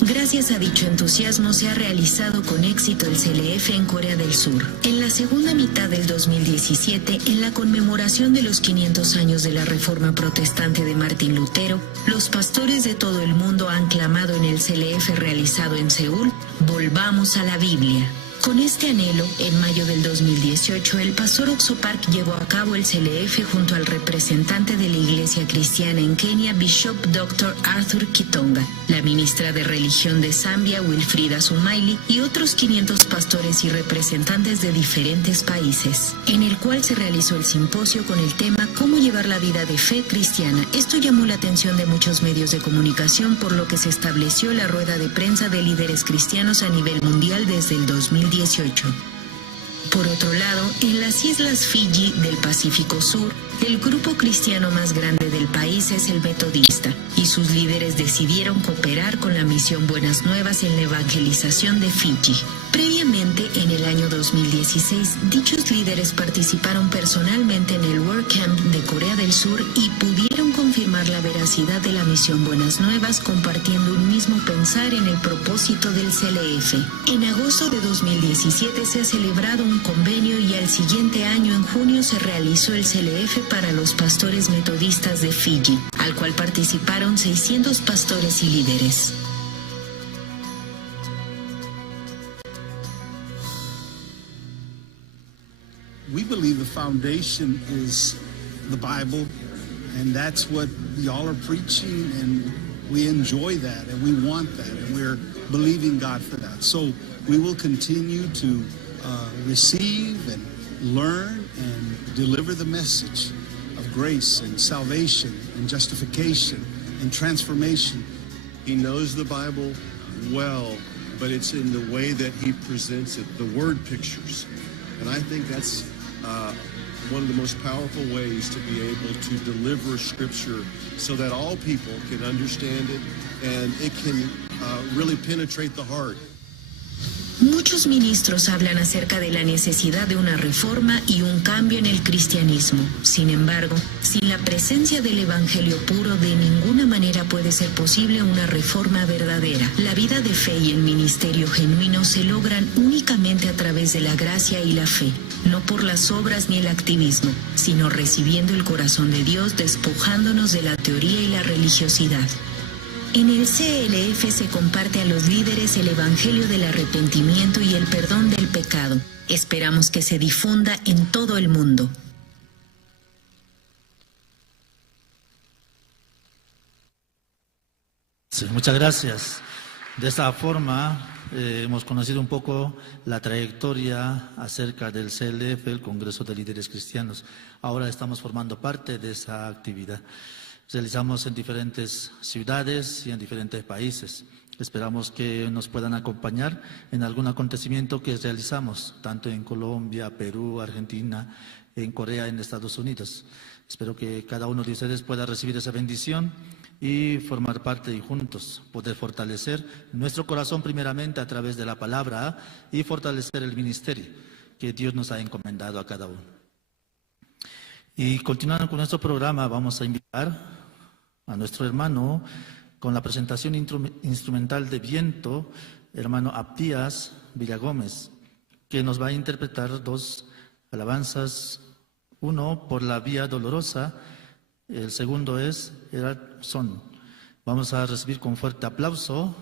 Gracias a dicho entusiasmo se ha realizado con éxito el CLF en Corea del Sur. En la segunda mitad del 2017, en la conmemoración de los 500 años de la Reforma Protestante de Martín Lutero, los pastores de todo el mundo han clamado en el CLF realizado en Seúl: volvamos a la Biblia. Con este anhelo, en mayo del 2018, el pastor Oxopark llevó a cabo el CLF junto al representante de la Iglesia Cristiana en Kenia, Bishop Dr. Arthur Kitonga, la ministra de Religión de Zambia, Wilfrida Sumaili, y otros 500 pastores y representantes de diferentes países, en el cual se realizó el simposio con el tema «Cómo llevar la vida de fe cristiana». Esto llamó la atención de muchos medios de comunicación, por lo que se estableció la rueda de prensa de líderes cristianos a nivel mundial desde el 2018. Por otro lado, en las islas Fiji del Pacífico Sur, el grupo cristiano más grande del país es el Metodista, y sus líderes decidieron cooperar con la misión Buenas Nuevas en la evangelización de Fiji. Previamente, en el año 2016, dichos líderes participaron personalmente en el WordCamp de Corea del Sur y pudieron confirmar la veracidad de la misión Buenas Nuevas, compartiendo un mismo pensar en el propósito del CLF. En agosto de 2017 se ha celebrado un convenio y al siguiente año, en junio, se realizó el CLF para los pastores metodistas de Fiji, al cual participaron 600 pastores y líderes. We believe the foundation is the Bible, and that's what y'all are preaching, and we enjoy that, and we want that, and we're believing God for that. So we will continue to receive and learn and deliver the message of grace and salvation and justification and transformation. He knows the Bible well, but it's in the way that he presents it, the word pictures. And I think that's one of the most powerful ways to be able to deliver Scripture so that all people can understand it and it can really penetrate the heart. Muchos ministros hablan acerca de la necesidad de una reforma y un cambio en el cristianismo. Sin embargo, sin la presencia del evangelio puro, de ninguna manera puede ser posible una reforma verdadera. La vida de fe y el ministerio genuino se logran únicamente a través de la gracia y la fe, no por las obras ni el activismo, sino recibiendo el corazón de Dios, despojándonos de la teoría y la religiosidad. En el CLF se comparte a los líderes el Evangelio del arrepentimiento y el perdón del pecado. Esperamos que se difunda en todo el mundo. Sí, muchas gracias. De esta forma hemos conocido un poco la trayectoria acerca del CLF, el Congreso de Líderes Cristianos. Ahora estamos formando parte de esa actividad. Realizamos en diferentes ciudades y en diferentes países. Esperamos que nos puedan acompañar en algún acontecimiento que realizamos, tanto en Colombia, Perú, Argentina, en Corea, en Estados Unidos. Espero que cada uno de ustedes pueda recibir esa bendición y formar parte y juntos poder fortalecer nuestro corazón primeramente a través de la palabra y fortalecer el ministerio que Dios nos ha encomendado a cada uno. Y continuando con nuestro programa, vamos a invitar a nuestro hermano con la presentación instrumental de viento, hermano Abdías Villagómez, que nos va a interpretar dos alabanzas, uno por la vía dolorosa, el segundo es el son. Vamos a recibir con fuerte aplauso.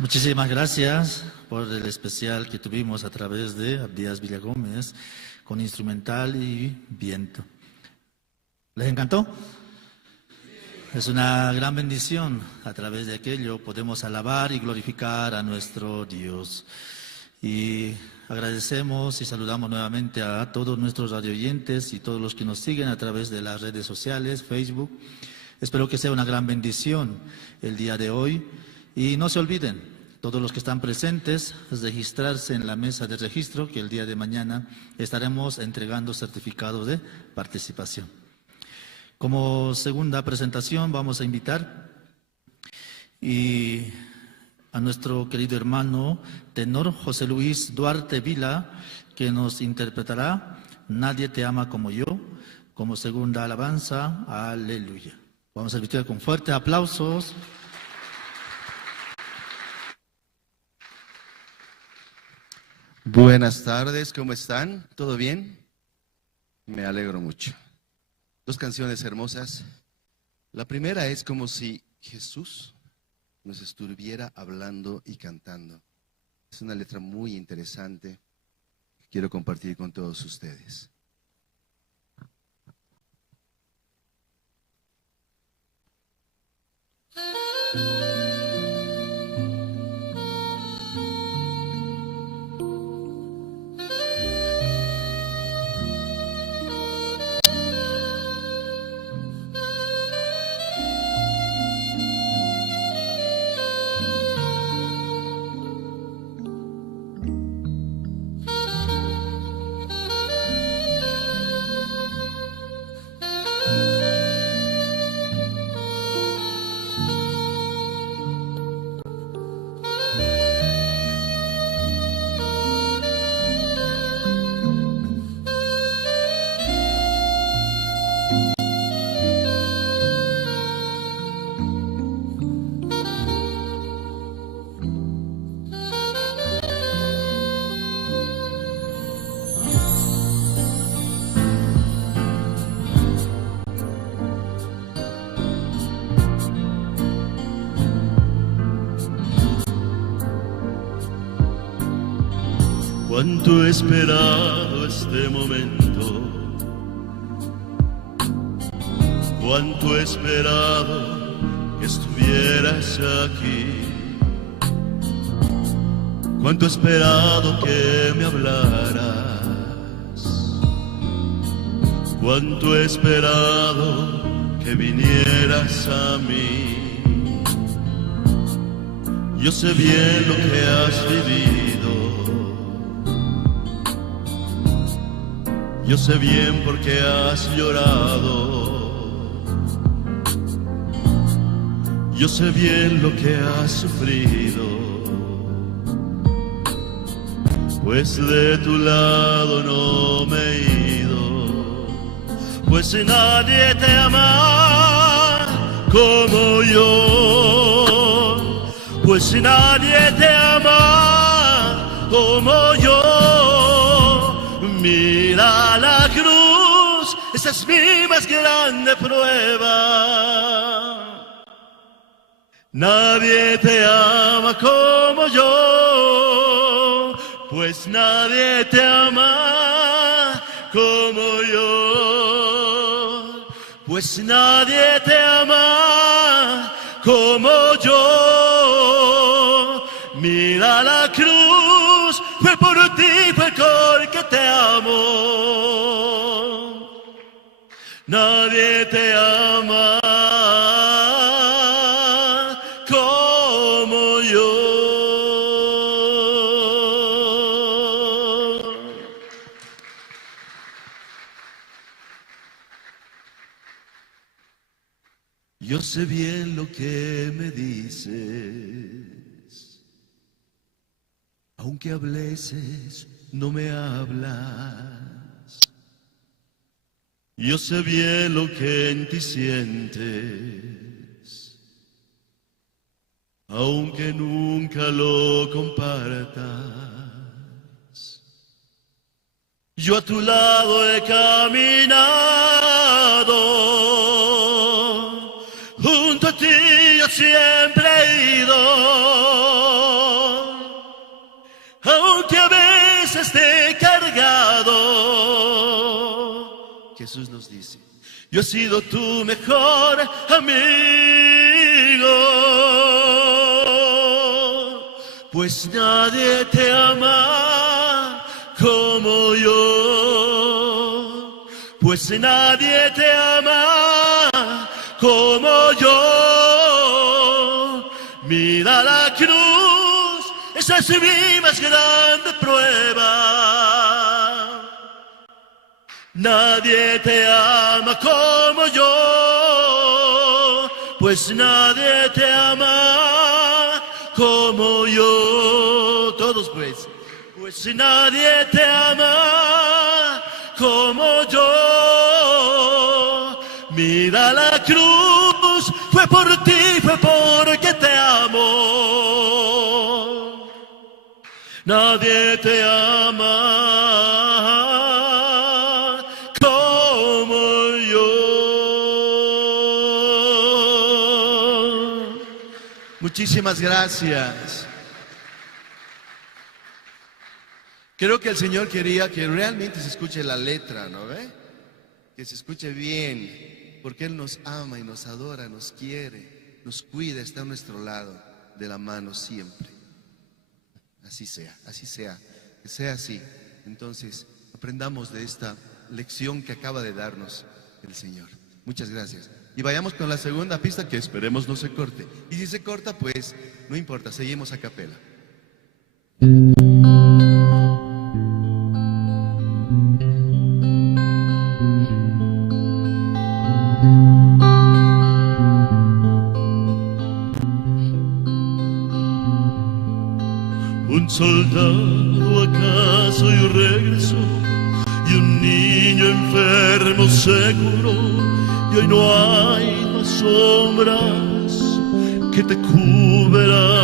Muchísimas gracias por el especial que tuvimos a través de Abdías Villagómez con instrumental y viento. ¿Les encantó? Es una gran bendición. A través de aquello podemos alabar y glorificar a nuestro Dios. Y agradecemos y saludamos nuevamente a todos nuestros radioyentes y todos los que nos siguen a través de las redes sociales, Facebook. Espero que sea una gran bendición el día de hoy. Y no se olviden, todos los que están presentes, registrarse en la mesa de registro, que el día de mañana estaremos entregando certificados de participación. Como segunda presentación vamos a invitar a nuestro querido hermano tenor José Luis Duarte Vila, que nos interpretará Nadie te ama como yo, como segunda alabanza. Aleluya. Vamos a invitar con fuertes aplausos. Buenas tardes, ¿cómo están? ¿Todo bien? Me alegro mucho. Dos canciones hermosas. La primera es como si Jesús nos estuviera hablando y cantando. Es una letra muy interesante que quiero compartir con todos ustedes. Cuánto he esperado este momento, cuánto he esperado que estuvieras aquí, cuánto he esperado que me hablaras, cuánto he esperado que vinieras a mí. Yo sé bien lo que has vivido, yo sé bien por qué has llorado, yo sé bien lo que has sufrido, pues de tu lado no me he ido, pues nadie te ama como yo, pues nadie te ama como yo. Mira la cruz, esa es mi más grande prueba. Nadie te ama como yo, pues nadie te ama como yo, pues nadie te ama como yo. Mira la cruz, fue por ti, fue porque te amo. Nadie te ama como yo. Yo sé bien lo que me dices, aunque a veces no me hablas. Yo sé bien lo que en ti sientes, aunque nunca lo compartas. Yo a tu lado he caminado, junto a ti yo siempre he ido. Jesús nos dice, Yo he sido tu mejor amigo, pues nadie te ama como yo, pues nadie te ama como yo. Mira la cruz, esa es mi más grande prueba. Nadie te ama como yo, pues nadie te ama como yo. Todos pues nadie te ama como yo. Mira la cruz, fue por ti, fue porque te amo. Nadie te ama como yo. muchísimas gracias. Creo que el Señor quería que realmente se escuche la letra, ¿no ve? Que se escuche bien, porque Él nos ama y nos adora, nos quiere, nos cuida, está a nuestro lado, de la mano siempre. Así sea, que sea así. Entonces, aprendamos de esta lección que acaba de darnos el Señor. Muchas gracias. Y vayamos con la segunda pista, que esperemos no se corte. Y si se corta, pues no importa, seguimos a capela. Un soldado acaso y regresó, y un niño enfermo se curó, y hoy no hay más sombras que te cubran.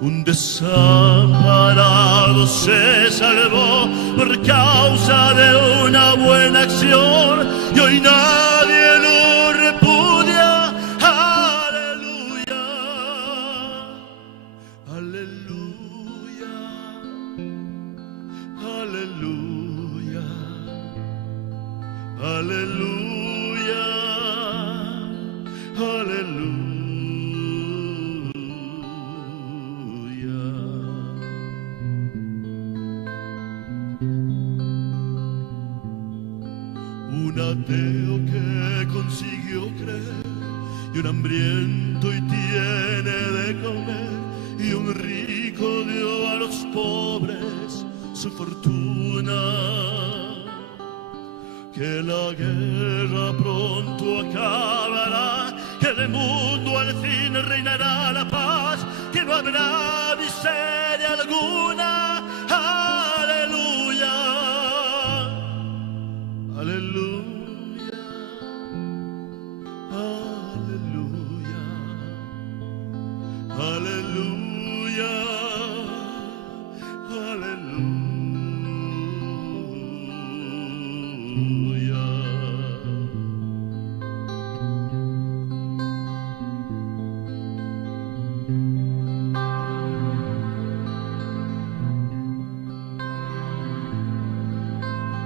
Un desamparado se salvó por causa de una buena acción, y hoy nadie lo repudia. Aleluya, aleluya, aleluya, aleluya, aleluya. Un ateo que consiguió creer, y un hambriento y tiene de comer, y un rico dio a los pobres su fortuna. Que la guerra pronto acabará, que en el mundo al fin reinará la paz, que no habrá miseria alguna. Aleluya, aleluya, aleluya, aleluya, aleluya.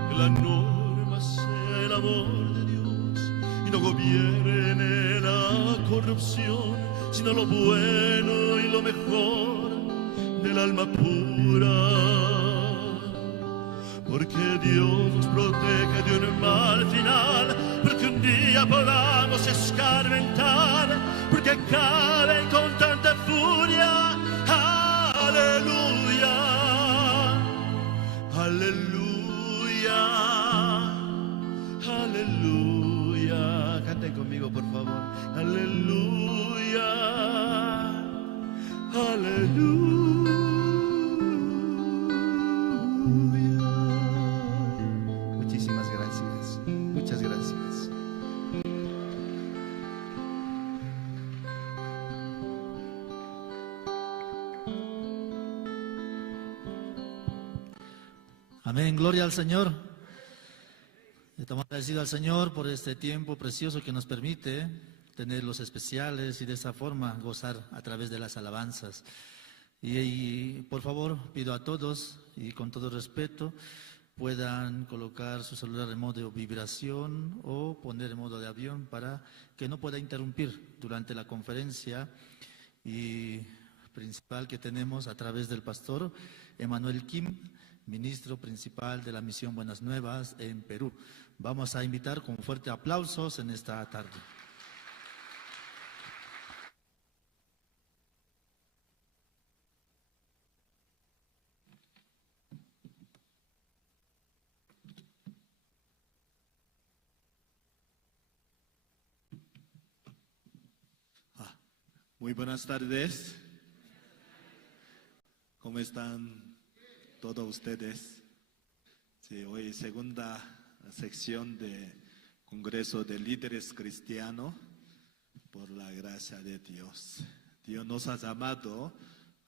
Que la norma sea el amor de Dios y no gobierne la corrupción, sino lo bueno y lo mejor del alma pura. Porque Dios nos protege de un mal final, porque un día podamos escarmentar, porque acaben con tanta furia. Aleluya, aleluya, aleluya. Canten conmigo, por favor. Aleluya, aleluya. Muchísimas gracias. Muchas gracias. Amén, gloria al Señor. Estamos agradecidos al Señor por este tiempo precioso que nos permite tener los especiales y de esa forma gozar a través de las alabanzas. Y por favor pido a todos y con todo respeto puedan colocar su celular en modo vibración o poner en modo de avión para que no pueda interrumpir durante la conferencia y principal que tenemos a través del pastor Emanuel Kim, ministro principal de la Misión Buenas Nuevas en Perú. Vamos a invitar con fuerte aplausos en esta tarde. Muy buenas tardes. ¿Cómo están todos ustedes? Sí, hoy segunda sección de Congreso de Líderes Cristianos por la gracia de Dios. Dios nos ha llamado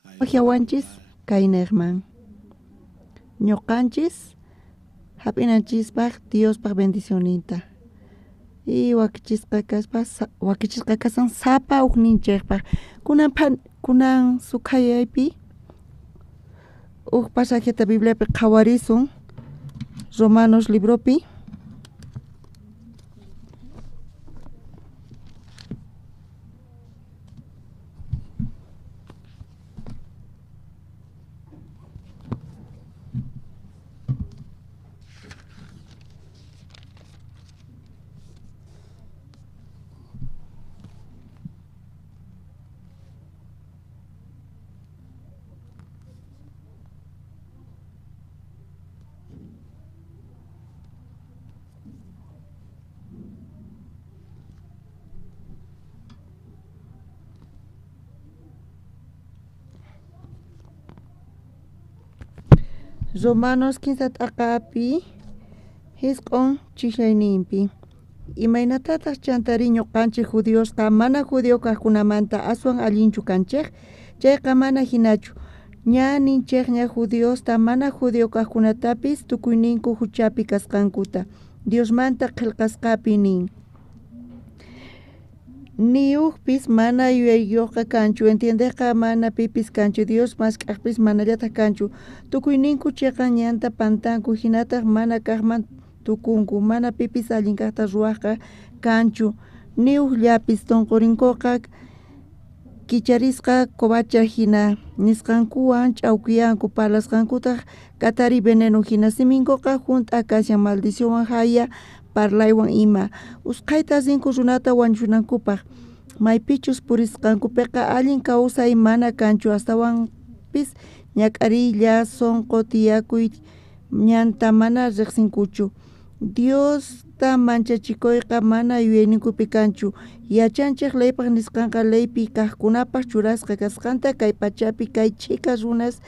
a Ojiawanchis Kainerman. Ñoqanchis hap'inanchispaq Dios pa bendicionita. Y wakichisqakasan sapa ukninchikpaq kunan sukhayaypi pasajeta Bibliapi qhawarisun Romanos libropi Romanos 15 t'aqapi hisq'un chishayninpi imaynatataq chantari ñuqanchik judíosqa mana judío kaqkunamanta aswan allinchu kanchik chayqa mana hinachu ña ninchik ña judíosta mana judío kaqkunatapis tukuyninku huchapi kasqankuta Diosmanta qillqasqapi nin niyuqpis mana yuyayyuqqa kanchu entiendeqqa mana pipis kanchu Dios mask'aqpis manallataq kanchu tukuyninku chayqa ñanta pantanku hinataq mana kaqman tukunku mana pipis allin kaqta ruwaqqa kanchu niyuqllapis tunqurinkuqa kicharisqa kobacha hina nisqankuwan ch'awkiyanku parlasqankutaq katari veneno hina siminkuqa junta acacia maldicionwan haya parlaywan ima usqhayta cinco runata wañuchinankupaq maypichus purisqankupiqa allin kawsay mana kanchu astawanpis ñak'ariylla sonqo tiyakuy ñanta mana riqsinkuchu Diosta manchachikuyqa mana yuyayninkupi kanchu yachanchik leypaq nisqanqa leypi kaqkunapaq churasqa kasqanta kay pachapi kay chika runas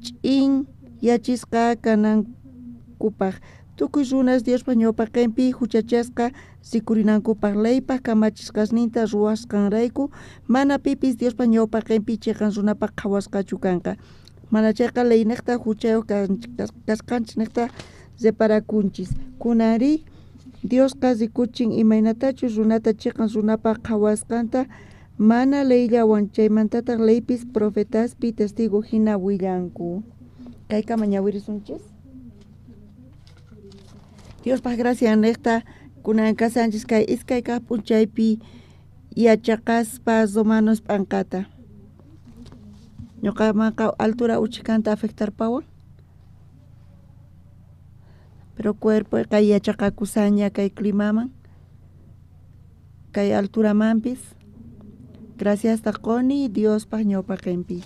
ch'in yachisqa kanankupaq tukuy runas Diospaq ñawpaqinpi huchachasqa rikurinankupaq leypaq kamachisqasninta ruwasqanrayku mana pipis Diospaq ñawpaqinpi chiqan runapaq qhawasqachu kanqa mana chayqa leyniqta huchayuq kasqanchik niqta reparakunchis kunari Diosqa rikuchin imaynatachus runata chiqan runapaq qhawasqanta mana leyllawan chaymantataq leypis profetaspi testigo hina willanku kaykama ñawirisunchis Diospaq gracia niqta kunan kasanchis kay iskay kaq p'unchaypi yachaqaspa Romanos p'anqata ñuqamanqa altura uchikanta afectarpawan pero cuerpo kay yachaqakusaña kay climaman kay alturamanpis gracias taqoni Diospaq ñawpaqinpi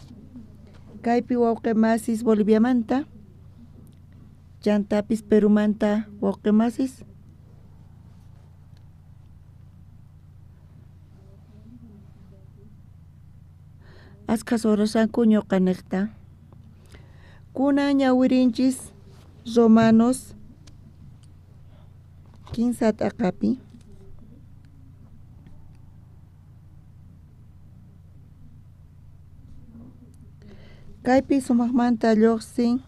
kaypi wawqimasis Boliviamanta chantapis Perumanta wawqimasis askhas orasanku ñuqa niqta kunan ñawirinchis Romanos 15 t'aqapi kaypi sumaqmanta lluqsin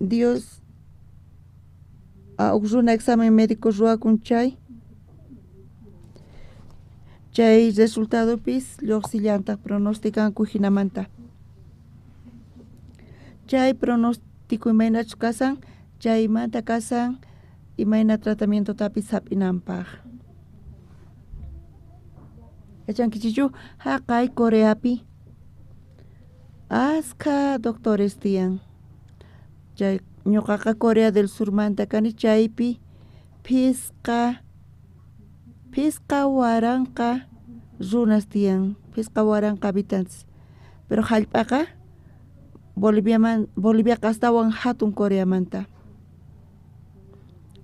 Dios uqruna examen médico ruwakun chay resultadopis lluqsillantaq pronosticanku hinamanta Chay pronóstico imaynachu kasan, chaymanta kasan imayna tratamiento tapis sapinampaj. Yachankichichu haqay Coreapi aska doctores tiyan. Chay ñuqaqa Corea del Sur manta kani chaypi pisqa waranqa runas tiyan, pisqa waranqa habitantes. Pero hallp'aqa Bolivia astawan hatun Corea manta.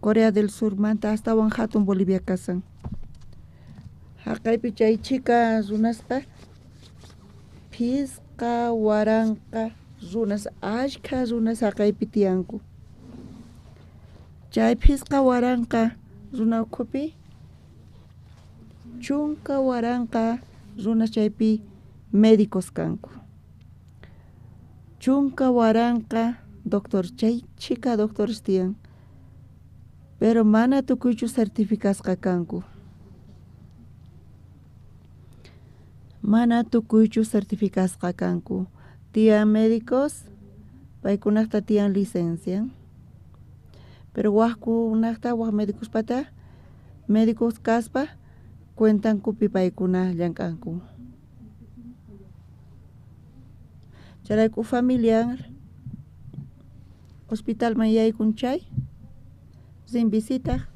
Corea del Sur manta astawan hatun Bolivia kasan. Haqaypi chay chika runasqa pisqa waranqa runas ashka runas haqaypi tiyanku. Chay pisqa waranqa runa ukhupi chunka waranqa runas chaypi médicos kanku. Chunka waranqa doctor chay chika doctores tiyan. Pero mana tukuychu certificasqa kanku. Mana tukuychu certificasqa kanku. Tiyan médicos, paykunaqta tiyan licencia. Pero waqkunaqta waq médicos pata, médicos kaspa cuentankupi paykuna llankanku. Charayku familiar hospital man yaykunchay sin visita.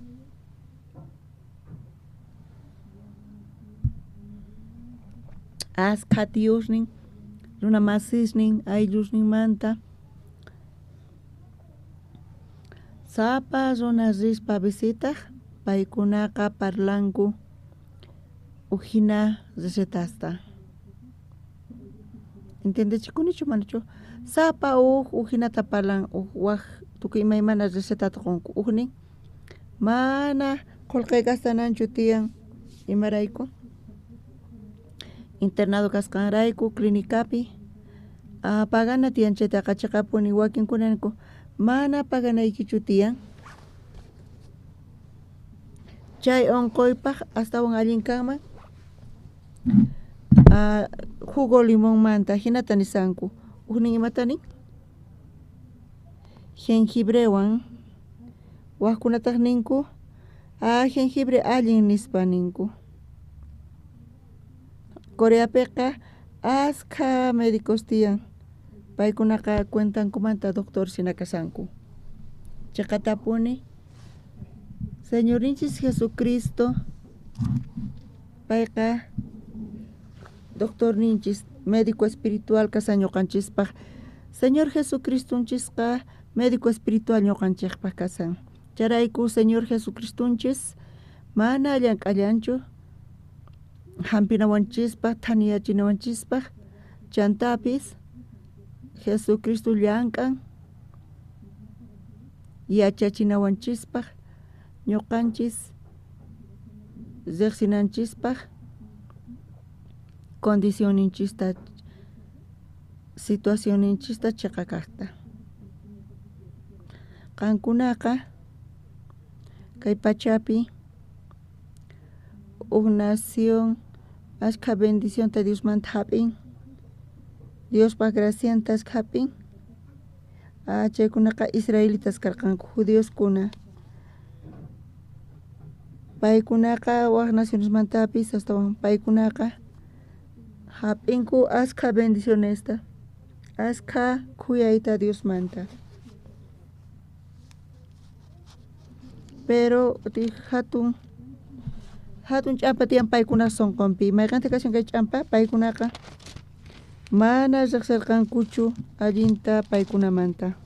Aska tiyusnin, runa masisnin, ayllusnin manta. Sapa runa rispa visita, paykunaqa parlanku ujina recetasta. ¿Entendechikunichu manachu? Sapa ujinata parlan waq tukuy imaymana recetata qunku ujnin mana qullqi gastananchu tiyan imarayku. Internado kasqanrayku clínicapi pagana tiyan chaytaqa chaqapuni wakinkunaniku mana paganaykichu tiyan. Chay onqoypaq astawan allin kanman jugo limón manta hinata nisanku ujnin imatani jengibrewan waqkunataq ninku jengibre allin nispa ninku. Coreapiqa aska médicos tiyan, paykunaqa cuentankumanta doctor shina kasanku. Chaqatapuni Señorinchis Jesucristo payqa doctor ninchis médico espiritual kasan ñuqanchispaq. Señor Jesucristunchisqa médico espiritual ñuqanchikpaq kasan. Charayku Señor Jesucristunchis mana llank'allanchu hampinawanchispaq thaniyachinawanchispaq chantapis Jesucristo llank'an yachachinawanchispaq ñuqanchis riqsinanchispaq condicioninchista situacioninchista chaqakaqta. Qankunaqa kay pachapi uk nación ashka bendicionta Diosmanta hap'in, Diospa graciantas hap'in. Chaykunaqa israelitas karqanku, judioskuna. Paykunaqa waq nacionesmantapis astawan paykunaqa hap'inku aska bendicionesta, aska kuyayta Diosmanta. Pero hatun ch'ampa tiyan paykuna sonqonpi, mayqanta kashan kay ch'ampa paykunaqa mana riqsirqankuchu allinta paykunamanta.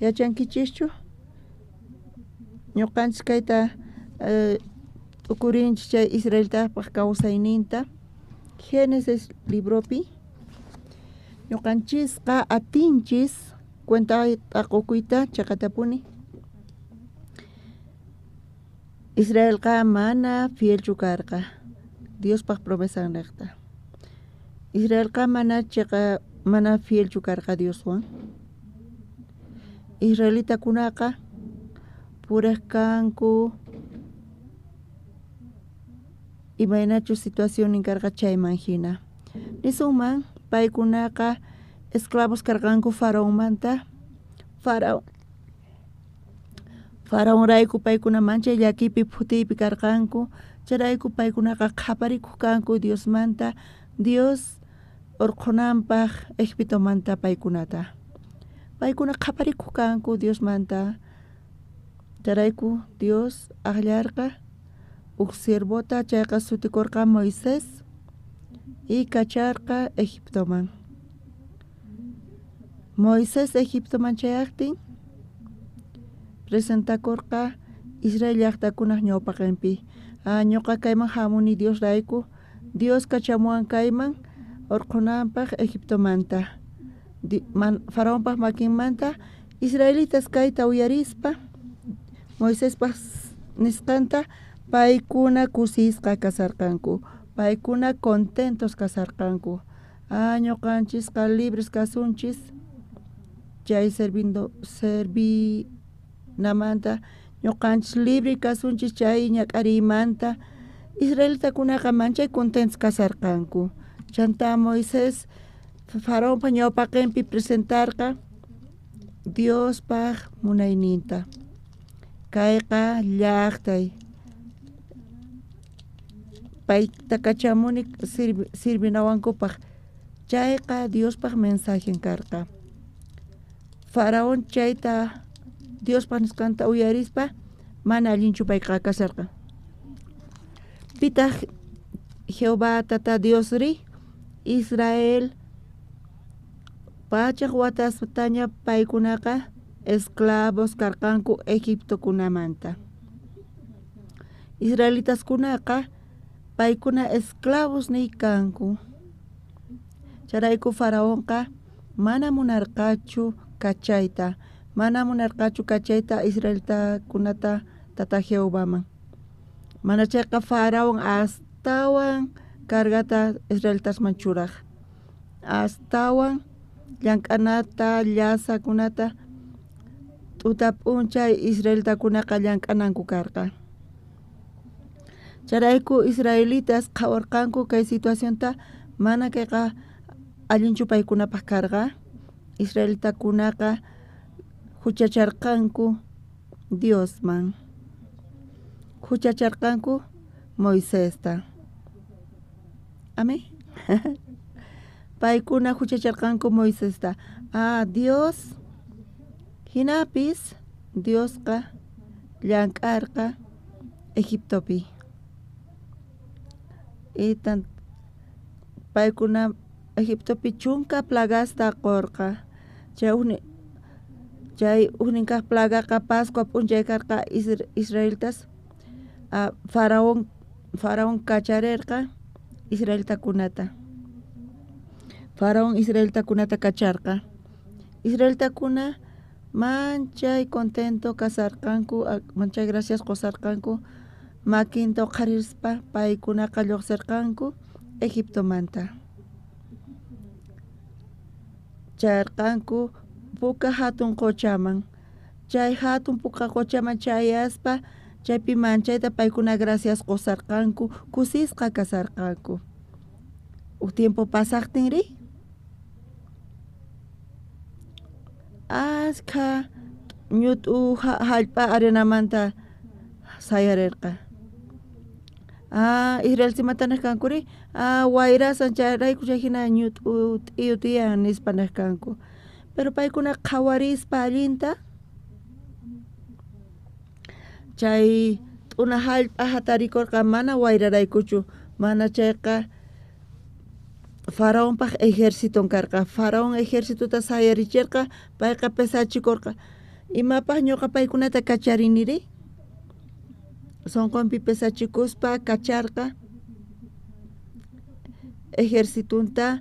Yachankichischu ñuqanchis kayta tukurinchis chay Israeltapaq kawsayninta Génesis libropi ñuqanchisqa atinchis cuentayta qukuyta chaqatapuni. Israelqa mana fielchu karqa Diospaq promesan niqta. Israelqa mana fielchu karqa Dioswan. Israelitakunaqa puriq kanku imaynachu situación karqa chayman hina. Nisunman paykunaqa esclavos karqanku faraonmanta. Faraón rayku paykuna mancha llakipi phutiypi karqanku. Charayku paykunaqa qhaparikuq kanku Dios manta. Dios urqunanpaq Egiptomanta paykunata. Paykuna qhaparikuq kanku Dios manta. Charayku Dios aqllarqa uk siervota chayqa sutikurqa Moisés y kacharqa Egiptoman. Moisés Egiptoman chayaqtin presentakurqa Israel llaqtakunaq ñawpaqanpi. Ñuqa kayman hamuni Dios rayku. Dios kachamuwan kayman urqunanpaq Egiptomanta. Faraonpaq makinmanta Israelitas kayta uyarispa Moiséspaq nisqanta paykuna kusisqa kasarqanku. Paykuna contentos kasarqanku. Ñuqanchisqa libres kasunchis chay servinamanta ñuqanchis libre kasunchis chay ñak'arimanta. Israelitakunaqa manchay contentos kasarqanku. Chanta Moisés Faraonpa ñawpaqinpi presentarqa Diospaq munayninta. Kayqa llaqtay payta kachamuni sirvinawankupaq. Chayqa Diospaq mensajen karqa. Faraón chayta Diospaq nisqanta uyarispa mana allinchu payqa kasarqa. Pitaq Jehová tata Dios ri Israel pachaq watastaña paykunaqa esclavos karqanku Egiptokunamanta. Israelitaskunaqa paykuna esclavos kanku. Charayku Faraonqa mana munarqachu kachayta. Mana munarqachu kachayta Israelitakunata tata Jehovaman. Mana chayqa Faraón astawan cargata Israelitasman churaq. Astawan llank'anata llasakunata t'uta p'unchay Israelitakunaqa llank'ananku karqa. Charayku Israelitas qhawarqanku kay situacionta mana kayqa allinchu paykunapaq karqa. Israelitakunaqa huchacharqanku Diosman. Huchacharqanku Moisesta. Amén. Paykuna huchacharqanku Moisesta. Dios hinapis Diosqa llank'arqa Egiptopi. Paykuna Egiptopi chunka plagasta qurqa. Chay uhninkaq plagaqa Pascua p'unchay karqa Israelitas Faraón kacharirqa Israelitakunata. Faraón Israelitakunata kacharqa. Israelitakuna manchay contento kasarqanku, manchay gracias qusarqanku. Makinta qarispa paykunaqa lluqsirqanku Egiptomanta. Charqanku puka hatun quchaman. Chay hatun puka quchaman chayaspa chaypi manchayta paykuna gracias qusarqanku, kusisqa kasarqanku. Tiempo pasaqtinri ashka ñut'u hallp'a arenamanta sayarirqa. Israel simatanaq kankuri wayrasan chayrayku chayhina ñut'u t'uyu tiyan nispanaq kanku. Pero paykuna qhawarispa allinta chay t'una hallp'a hatarikurqa mana wayraraykuchu. Mana chayqa Faraónpaq ejército karqa. Faraón ejércitota sayarichirqa payqa pesachikurqa. Imapaq ñuqa paykunata kachariniri? Sonqonpi pesachikuspa kacharqa ejércitunta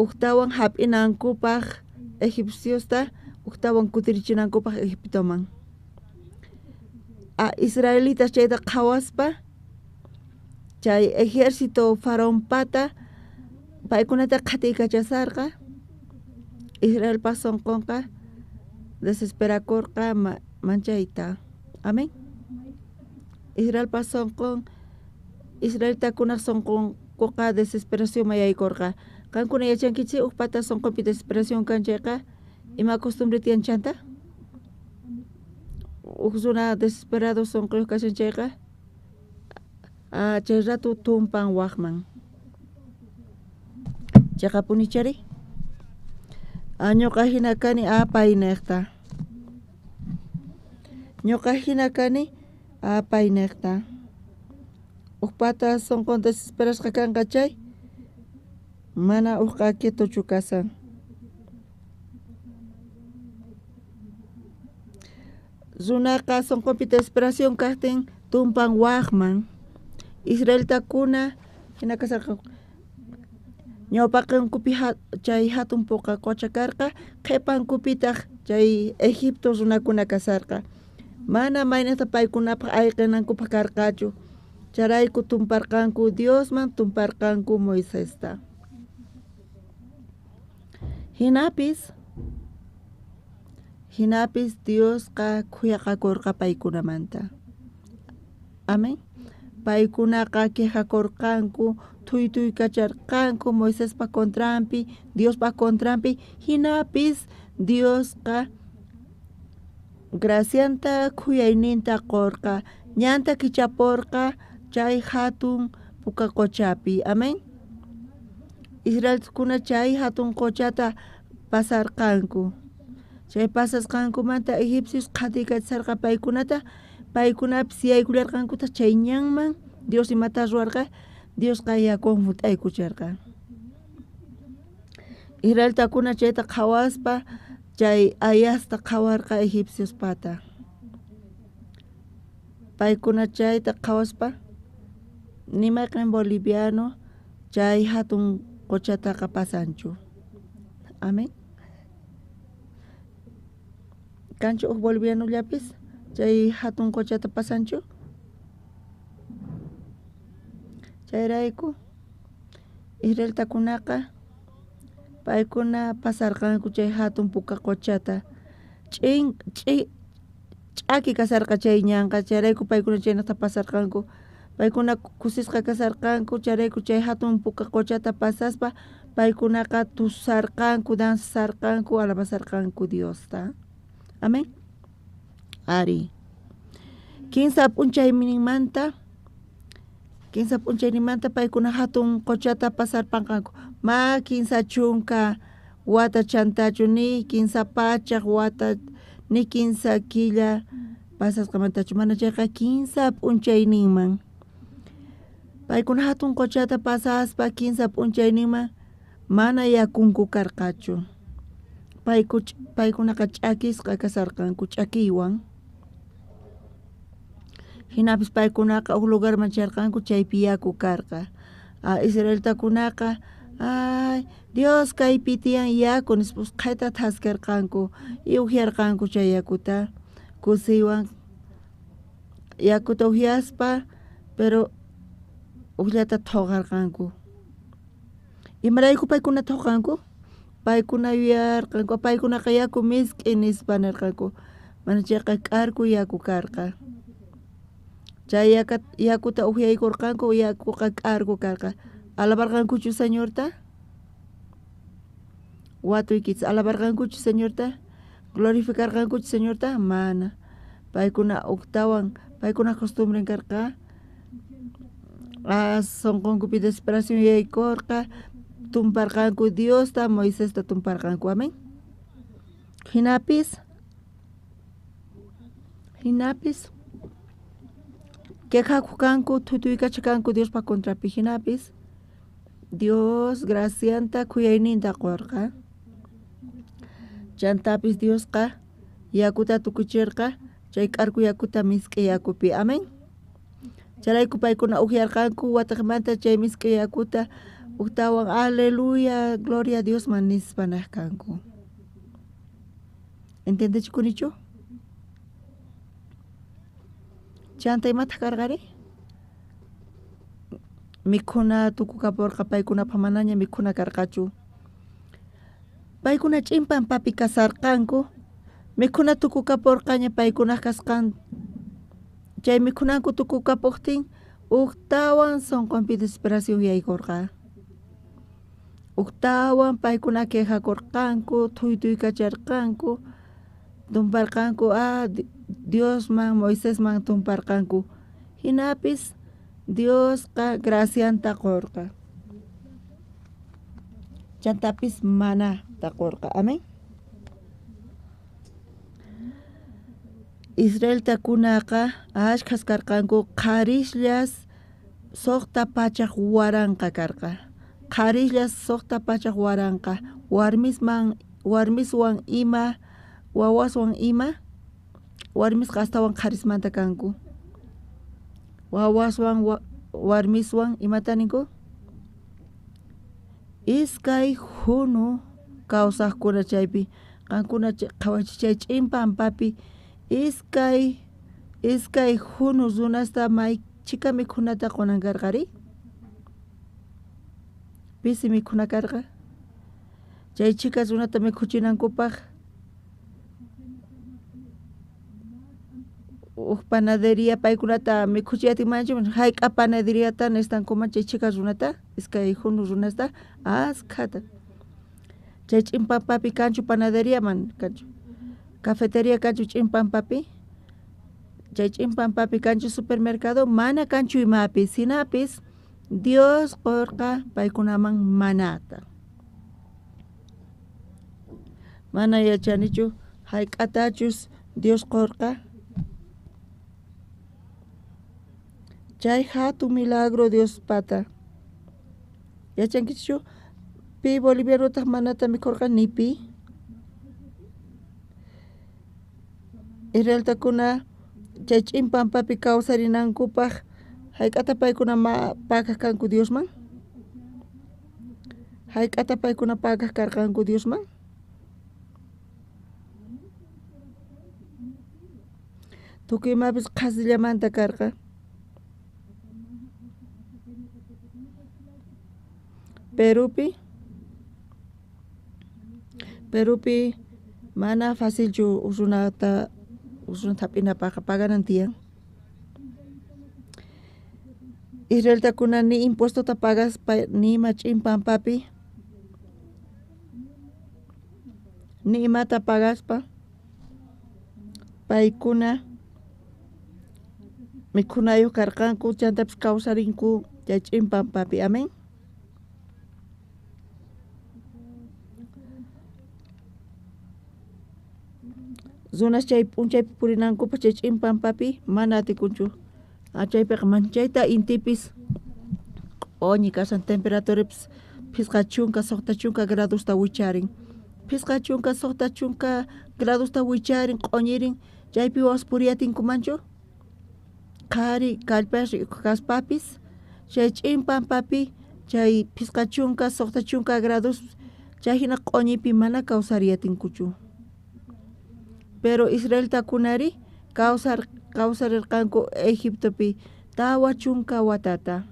uktawan hap'inankupaq egipciosta uktawan kutirichinakupaq Egiptoman. Israelitas chayta qhawaspa chay ejército Faraónpata paykunata qhatiykachasarqa Israelpas sonqonqa desesperakurqa manchayta. Amén. Israelpas sonqon Israelitakunaq sonqon kuqa desesperación mayaykurqa. Kankuna yachankichik ukpata sonqopi desesperación kanchayqa ima costumbre tiyan chanta? Ukzuna desesperado sonqiyuq kashanchayqa chay rato tumpan waqman. Chayqa punichari ñuqa hina kani apay niqta. Ñuqa hina kani apay niqta. Ukpata sonqon desesperasqa kanqa chay mana uqa quieto kasan. Runaqa sonqonpi desesperación kaqtin tumpan waqman. Israeltakuna hina kasarqa ñawpaqankupi chay hatun puqa qucha karqa qhipankupitaq chay Egipto runakuna kasarqa. Mana maynata paykunapaq ayqinankupaq karqachu. Charayku tumparqanku Diosman, tumparqanku Moisesta. Hinapis Diosqa khuyaqakurqa paykunamanta. Amén. Paykunaqa quejakurqanku, tuytuykacharqanku Moisespa contrampi, Diospa contrampi, hinapis Diosqa gracianta khuyayninta qurqa, ñanta kichapurqa chay hatun puka quchapi. Amén. Israelkuna chay hatun quchata pasarqanku. Chay pasasqankumanta egipcios qhatikachisarqa paykunata, paykunapis yaykularqankuta chay ñanman Dios imata ruwarqa, Diosqa yakuwan fut'aykucharqa. Israeltakuna chayta qhawaspa chay ayasta qhawarqa egipcios pata. Paykuna chayta qhawaspa nimaqin boliviano chay hatun quchataqa pasanchu. Amén. Kanchu bolivianollapis chay hatun quchata pasanchu. Chayrayku Israeltakunaqa paykuna pasarqanku chay hatun puka quchata ch'aki kasarqa chay ñanqa, chayrayku paykuna chaynata pasarqanku. Paykuna kusisqa kasarqanku, chayrayku chay hatun puka quchata pasaspa paykunaqa tusarqanku, danzasarqanku, alabasarqanku Diosta. Amén. Ari. Kinsa p'unchaynimanta paykuna hatun quchata pasarpanqanku. Ma kinsa chunka wata chantachu, ni kinsa pachaq wata, ni kinsa killa pasasqamantachu, mana chayqa kinsa p'unchayninman. Paykuna hatun quchata pasaspa kinsa p'unchayninman mana yakunku karqachu. Paykunaqa ch'akisqa kasarqanku ch'akiywan. Hinapis paykunaqa uk lugarman charqanku chaypi yaku karqa. Israeltakunaqa Dios kaypi tiyan yaku nispus qayta thaskarqanku y uhyarqanku chay yakuta kusiwan. Yakuta uhyaspa pero ukllata thuqarqanku. Imarayku paykuna thuqanku? Paykuna yuyarqanku, paykunaqa yaku misk'i nispa nirqanku. Mana chayqa k'arku yaku karqa. Chay yakuta uhyaykurqanku, yakuqa k'arku karqa. Alabarqankuchu señorta? Watuykis alabarqankuchu señorta? Glorificarqankuchu señorta? Mana. Paykuna uktawan, paykuna costumbre karqa. Sonqonkupi desesperación yaykurqa, tumparqanku Diosta, Moisesta tumparqanku. Amén. Hinapis quejakukanku, tutuykachakanku Diospa contrapi. Hinapis Dios gracianta kuyayninta qurqa. Chantapis Diosqa yakuta tukuchirqa, chay k'arku yakuta misk'i yakupi. Amén. Charayku paykuna uhyarqanku wataqmanta chay misk'i yakuta uktawan aleluya, gloria a Dios nispa naqkanku. ¿Entendechikunichu? Chanta imata karqari? Mikhuna tukukapurqa paykunapaq manaña mikhuna karqachu. Paykuna ch'impan papi kasarqanku, mikhuna tukukapurqaña paykuna kasqan. Chay mikhunanku tukukapuqtin Uktawan sonqonpi desesperación yaykurqa. Uktawan paykuna quejakurqanku, tuytuykacharqanku, tumparqanku Diosman, Moisesman tumparqanku. Hinapis Diosqa gracianta qurqa. Chantapis mana taqurqa. Amén. Israel takunaqa ashkhas karqanku qharishlas suqta pachaq waranqa karqa. Qharishlas suqta pachaq waranqa. Warmiswan ima, wawaswan ima, warmisqa astawan qharismanta kanku. Wawaswan warmiswan imata ninku? Iskay hunu kawsaqkuna chaypi qankuna qhawachichay ch'inpampapi iskay hunu runasta may chika mikhunata qunankarqari. Pisi mikhuna karqa? Chay chika runata mikhuchinankupaq panadería paykunata mikhuchiyatinmanchu hayk'a panaderiata nistankuman chay chika runata iskay hunu runasta askhata. Chay ch'inpampapi kanchu panaderiaman kanchu, cafetería kanchu ch'inpampapi, chay ch'inpampapi kanchu supermercado mana kanchu imapis, hinapis Dios qurqa paykunaman manata. Mana yachanichu hayk'atachus Dios qurqa. Chay hatun milagro Dios pata. Yachankichu pi bolivianotaq manata mikhurqa nipi. Israeltakuna chay ch'inpampapi kawsarinankupaq hayk'ata paykuna pagaq kanku Diosman? Hayk'ata paykuna pagaq karqanku Diosman? Tukuymapis qhasillamanta karqa. Perupi mana facilchu runata hap'inapaqa paganan tiyan. Israeltakuna ni impuestota pagas nima ch'inpampapi, ni imata pagaspa paykuna mikhunayuq karqanku chantapis kawsarinku chay ch'inpampapi. Amén. Runas chay p'unchaypi purinankupas chay ch'inpampapi mana atikunchu. Chaypiqa manchayta intipis q'uñi kashan temperaturapis phisqa chunka suqta chunka gradusta wicharin. Phisqa chunka suqta chunka gradusta wicharin q'uñirin chaypi wawas puriyatinkumanchu. Qhari kallpashi kaspapis chay ch'inpampapi chay phisqa chunka suqta chunka grados chay hina q'uñipi mana kawsariyatinkuchu. Pero Israeltakunari kawsarirqanku Egiptopi tawa chunka watata.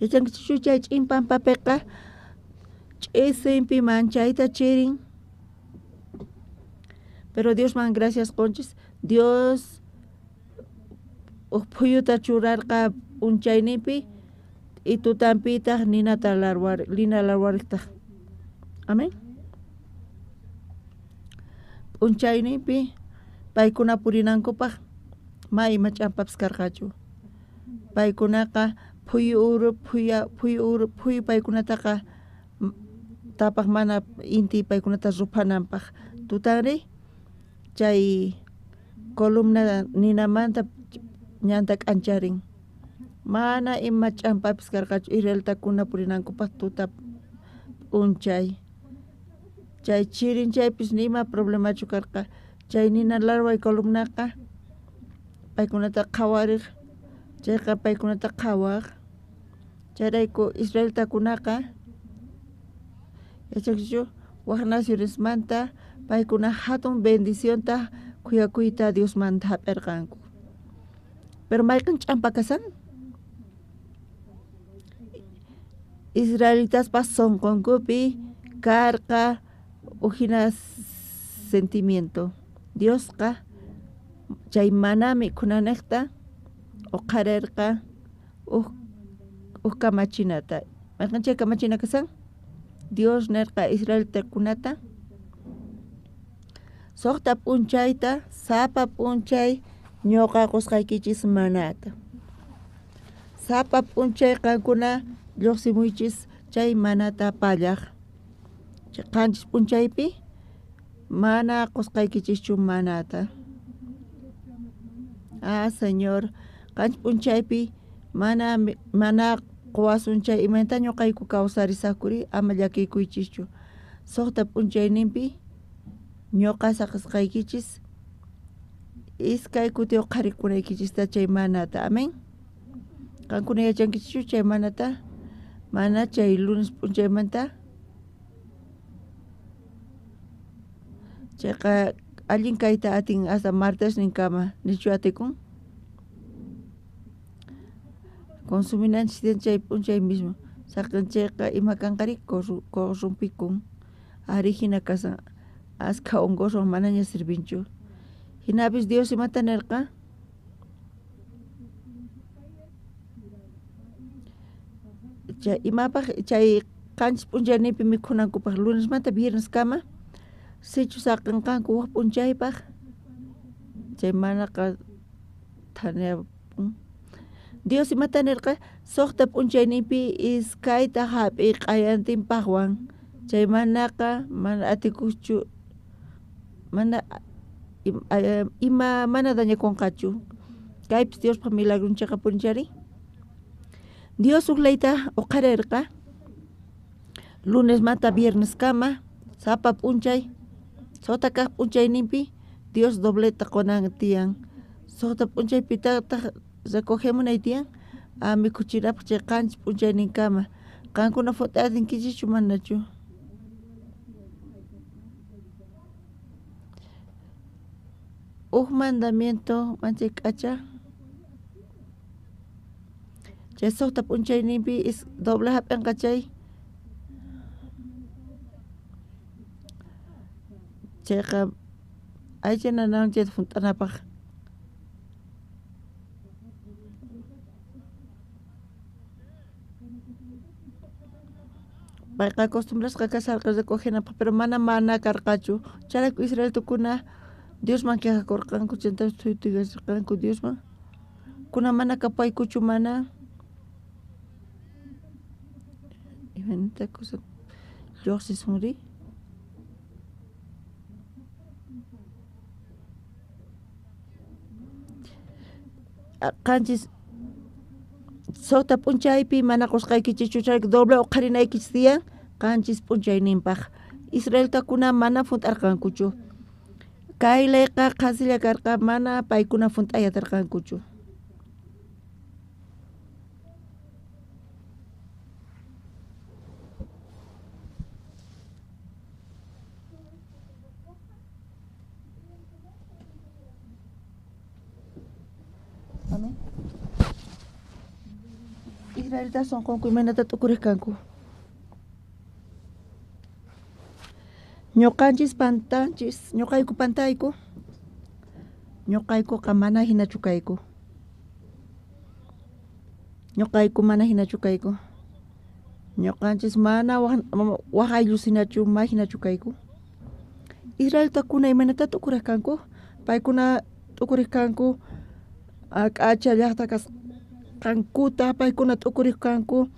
Yachankichu chay ch'inpampapiqa ch'isinpi manchayta chirin. Pero Diosman gracias qunchis. Dios phuyuta churarqa p'unchaynipi y tutanpitaq lina larwariqtaq. Amén. P'unchaynipi paykuna purinankupaq mayma ch'ampapas karqachu. Paykunaqa phuyu paykunataqa tapaq mana inti paykunata ruphananpaq. Tutanri chay columna ninamanta ñanta k'ancharin. Mana ima ch'ampapis karqachu Israeltakuna purinankupaq tuta p'unchay. Chay chirinchaypis nima problemachu karqa. Chay nina larway columnaqa paykunata qhawariq, chayqa paykunata qhawaq. Chayrayku Israeltakunaqa yachakchu waq nacionesmanta paykuna hatun bendicionta kuyakuyta Diosmanta hap'irqanku. Pero mayqan ch'ampa kasan? Israelitaspas sonqonkupi karqa uhina sentimiento. Diosqa chay mana mikhunanaqta uqarerqa kamachinata. Marqanchay kamachina kasan? Dios nerqa Israel terkunata. Soqta p'unchayta, sapa p'unchay ñuqa qusqaykichis manata. Sapa p'unchay qankuna lluqsimuychis chay manata pallaq. Qanchis p'unchaypi mana qusqaykichischu manata. Señor, qanchis p'unchaypi mana quwasunchay imanta ñuqayku kawsarisakuri ama llakikuychischu. Suqta p'unchayninpi ñuqa saqasqaykichis iskay kuti qharikunaykichista chay manata. Amén. Qankuna yachankichischu chay manata? Mana chay lunes p'unchaymanta chayqa allin kayta atin hasta martes ninkama nichu atikun. Consuminanchis chay p'unchay mismo. Saqanchayqa ima kanqari corrompikun. Ari hina kasan aska unqurwan manaña sirvinchu. Hinapis Dios imata nirqa? Chay imapaq chay qanchis p'unchaynipi mikhunankupaq lunesmanta viernes kama sichu saqanqanku waq p'unchaypaq chay manaqa thaneapun. Dios imata nirqa? Suqta p'unchaynipi iskayta hap'i q'ayantinpaqwan chay manaqa mana atikuchu mana ima mana dañakunqachu. Kaypis Diospaq milagrunchayqa punchari. Dios uqlayta uqarirqa lunes mata viernes kama sapa p'unchay sota kaq p'unchayninpi Dios dobleta qonan tiyan. Sota p'unchaypi taq recogemunay tiyan mikuchirapaq chay qanchis p'unchaynin kama. Qankuna futa atinkichikchu manachu? Mandamiento manchay k'acha chay suqta p'unchayninpi doble hap'inqa chay chayqa aycha nanawan chayta funt'anapaq. Payqa acostumbrasqa kasarqa recogenapaq pero mana karqachu. Charayku Israel tukuna Diosman qijakurqanku chaytapas suyutigasirqanku Diosman. Kuna mana kapaykuchu mana. Imanita cosa lluqsisunri. Qanchis suqta p'unchaypi mana qusqaykichikchu chayqa doble uqharinaykichis tiyan qanchis p'unchayninpaq. Israeltakuna mana funt'arqankuchu. Kaylayqa qhasilla karqa mana paykuna funt'ayatarqankuchu. Amén. Israelita sonqunku imanata t'ukurisqanku. Ñuqanchis pantanchis ñuqayku pantayku ñuqaykuqa mana hinachu kayku. Ñuqayku mana hinachu kayku. Ñuqanchis mana waq ayllusinachu may hinachu kayku. Israeltakuna imanata t'ukurisqanku? Paykuna t'ukurisqanku k'acha llaqta kasqankuta, paykuna t'ukurisqanku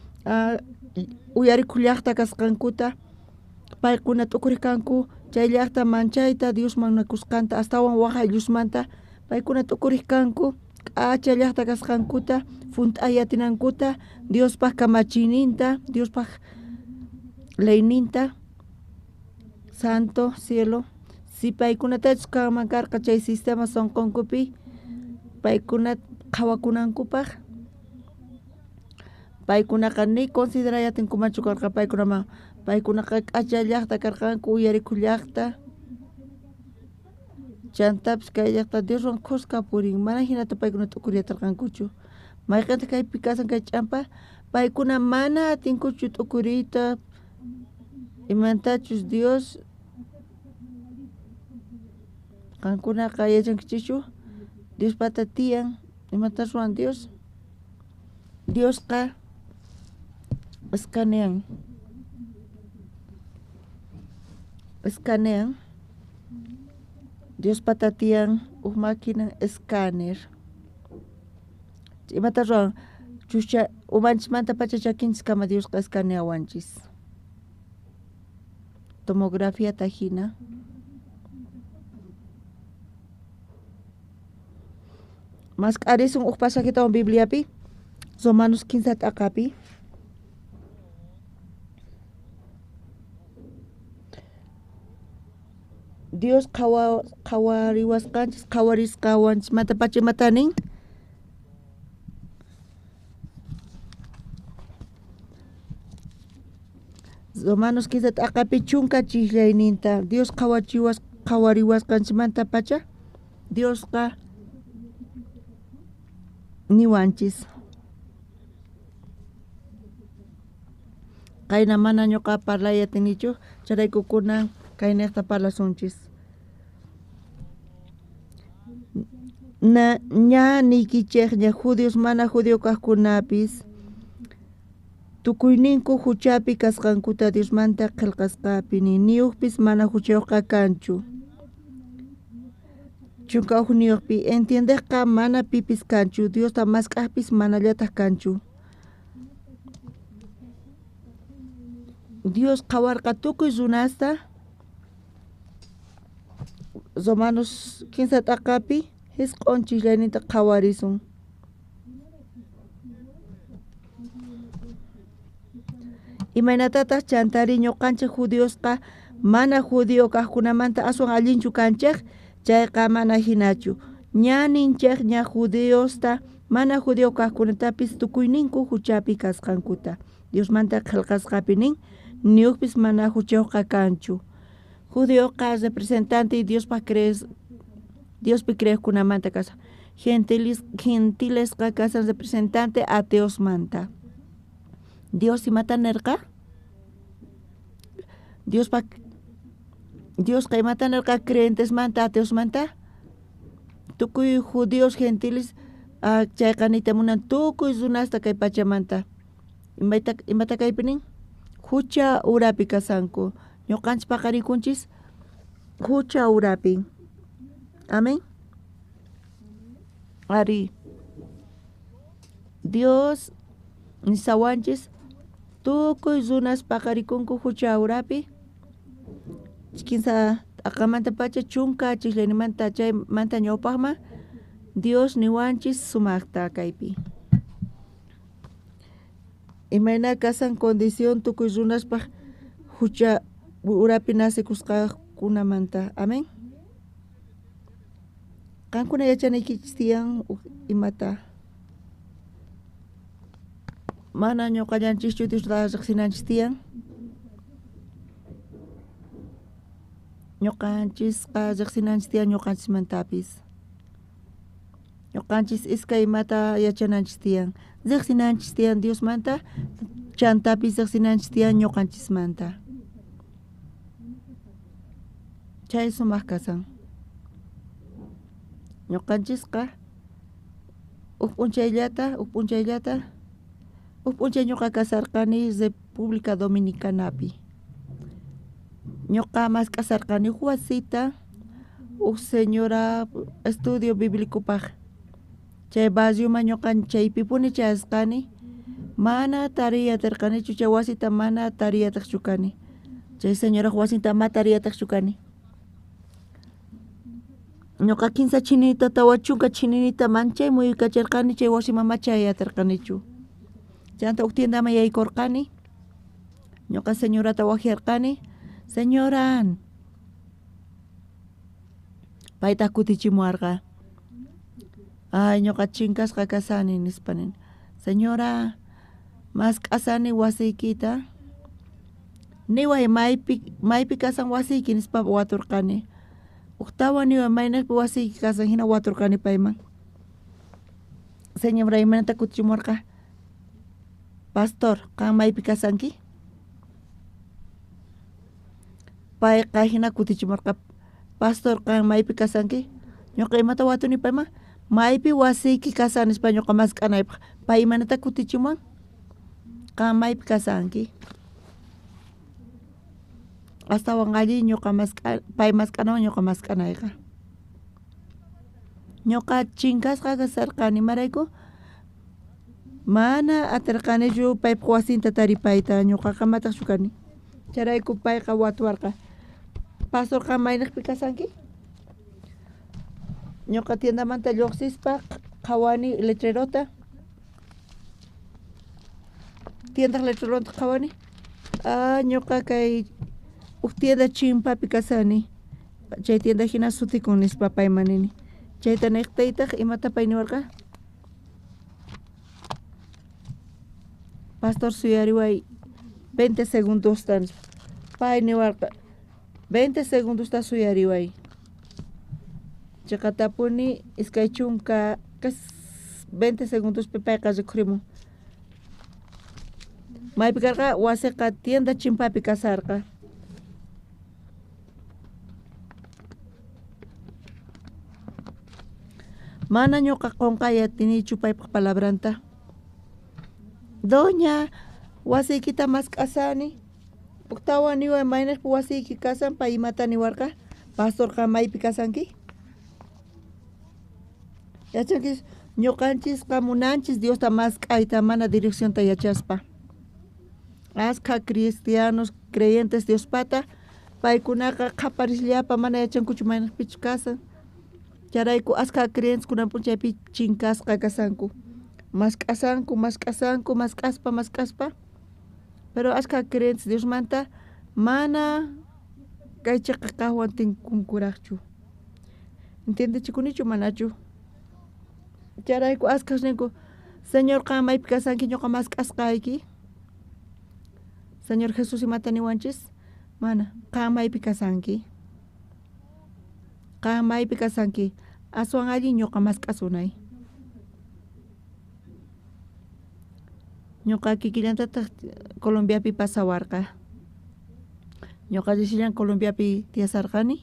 uyarikhu llaqta kasqankuta, paykuna t'ukurisqanku chay llaqta manchayta Diosman nakusqanta astawan waq ayllusmanta paykuna t'ukurisqanku k'acha llaqta kasqankuta funt'ayatinankuta Diospaq kamachiyninta Diospaq leyninta santo cielo si paykunatachus kanman karqa chay sistema sonqunkupi paykuna qhawakunankupaq paykunaqa ni considerayatinkumanchu karqa paykunaman. Paykunaqa k'acha llaqta karqanku uyarikhu llaqta chantapis kay llaqta Dioswan qusqa purin mana hinata paykuna t'ukuriyatarqankuchu. Mayqanta kaypi kasan kay ch'ampa paykuna mana atinkuchu t'ukuriyta imantachus Dios qankunaqa yachankichikchu Diospata tiyan Imata ruan Dios. Dios ka escanean. Escanean. Dios patatian máquina escáner. Imata ruan chucha umanchis manta pachachakinchis kama Dios ka escaneawanchis. Tomografía tajina. Mas karisun ukpasa kita ang Biblia pi. Romanos 15 akapi. Dios kawariwas kanchis kawaris kawanchis mata pachi mataning. Romanos 15 akapi chunka chislaininta. Dios kawariwas kanchis manta pacha. Dios ka niwanchis. Kaina mana ñoqa parlayatinichu charaykukuna kaynaqta parlasunchis. Ña nikichej ña judíos mana judío kaqkunapis tukuyninku huchapi kasqankuta Diosmanta qillqasqapi niyuqpis mana huchayuqqa kanchu. Chunka niyuqpi entiendesqa mana pipis kanchu, Diosta masq'aqpis manallataq kanchu. Dios qawarqa tukuy runasta. Romanos 15 t'aqapi hisq'un chislaynita qawarisun. Imaynatataq chantari ñuqanchik judíosqa mana judío kaqkunamanta aswan allinchu kanchik, chayqa mana hinachu. Ña ninchik ña judíosta mana judío kaqkunatapis tukuyninku huchapi kasqankuta. Diosmanta qillqasqapi nin niyuqpis mana huchayuqqa kanchu. Judíoqa representante Diospi creeqkunamanta kasa. Gentilesqa kasan representante ateosmanta. Dios imata nerqa? Dios imata nerqa creentesmanta ateosmanta? Tukuy judíos gentiles chayqanita munan tukuy runasta kay pachamanta. Imata kaypinin? Hucha urapi kasanku. Ñuqanchis paqarikunchis hucha urapi. Amén. Ari. Dios nisawanchis tukuy runas paqarikunku hucha urapi. Chikinsa akamanta pacha chunka chislaynimanta chay manta ñawpaqma Dios niwanchis sumaqta kaypi. Imayna kasan condición tukuy runaspaq hucha urapi nasikusqakunamanta. Amén. Qankuna yachanaykichis tiyan imata. Mana ñuqallanchikchu Diosqa riqsinanchis tiyan. Ñuqanchisqa riqsinanchis tiyan ñuqanchismantapis. Ñuqanchis iskay imata yachananchis tiyan. Riqsinanchis tiyan Diosmanta, chantapis riqsinanchis tiyan ñuqanchismanta. Chay sumaq kasan. Ñuqanchisqa p'unchayllata ñuqa kasarqani República Dominicanapi. Ñuqa mas kasarqani wasita señora estudio bíblicopaq. Chay barrioma ñuqa chaypipuni chayasqani mana tariyatarqanichu chay wasita mana tariyataqchu kani. Chay señora wasita mana tariyataqchu kani. Ñuqa kinsa chinita tawa chunka chininita manchay muykacharqani chay wasima machayatarqanichu. Chanta uk tiendama yaykurqani. Ñuqa señorata wajarqani. Señora, payta kutichimuarqa. Ay, ñuqa chinkasqa kasani nispanin. Señora, mas kasani wasiykita. Niway maypi kasan wasiyki nispa waturqani. Uktawa niway maynaspa wasiyki kasan hina waturqani payman. Señora, imanata kutichimuarqa. Pastor, kan maypi kasanki? Payqa hina kutichimuarqa. Pastor, kan maypi kasanki? Ñuqa imata watuni payman? maypi wasiki kasan español kamas kanaypaq pay manata kutichiman kan maypi kasanki hasta wangalli ñuqa pay mask'anawan ñuqa mask'anayqa ñuqa chinkasqa kasarqani marayku mana atirqanichu paypaq wasinta taripayta ñuqaqa mataq kani charayku payqa watuwarqa pastorqa maynaqpi kasanki ñuqa tiendamanta lluqsispa qhawani letrerota tiendaq letrerota qhawani ñuqa kay uk tienda chimpapi kasani chay tienda hina sutikun nispa paymanini chayta niqtaytaq imata pay niwarqa pastor suyariway 20 segundos tan pay niwarqa 20 segundos ta suyariway chaqatapuni iskay chunka kas 20 segundos pi payqa rikhurimun maypi karqa wasiqa tienda chimpapi kasarqa mana ñuqa qonqaya tinichu paypaq palabranta doña wasiykita mask'asani uktawan niwan maynaqpi wasiyki kasan pay imata niwarqa pastorqa maypi kasanki yachanki ñuqanchis munanchis Diosta mask'ayta mana direccionta yachaspa asqa cristianos creyentes Diospata paykunaqa qhaparishllapa mana yachankuchu maynaqpichu kasan charayku asqa creyentes kunamun chaypi chinkasqa kasanku mask'aspa pero asqa creyentes Diosmanta mana kaychaqa qahwan tinkunkuraqchu entiendichikunichu manachu charayku asqas ninku Señor qan maypi kasanki ñuqa mask'asqayki Señor Jesús imata niwanchis mana qan maypi kasanki aswan alli ñuqa mask'asunay ñuqa kikillantataq Colombiapi pasawarqa ñuqa llushillan Colombiapi tiyasarqani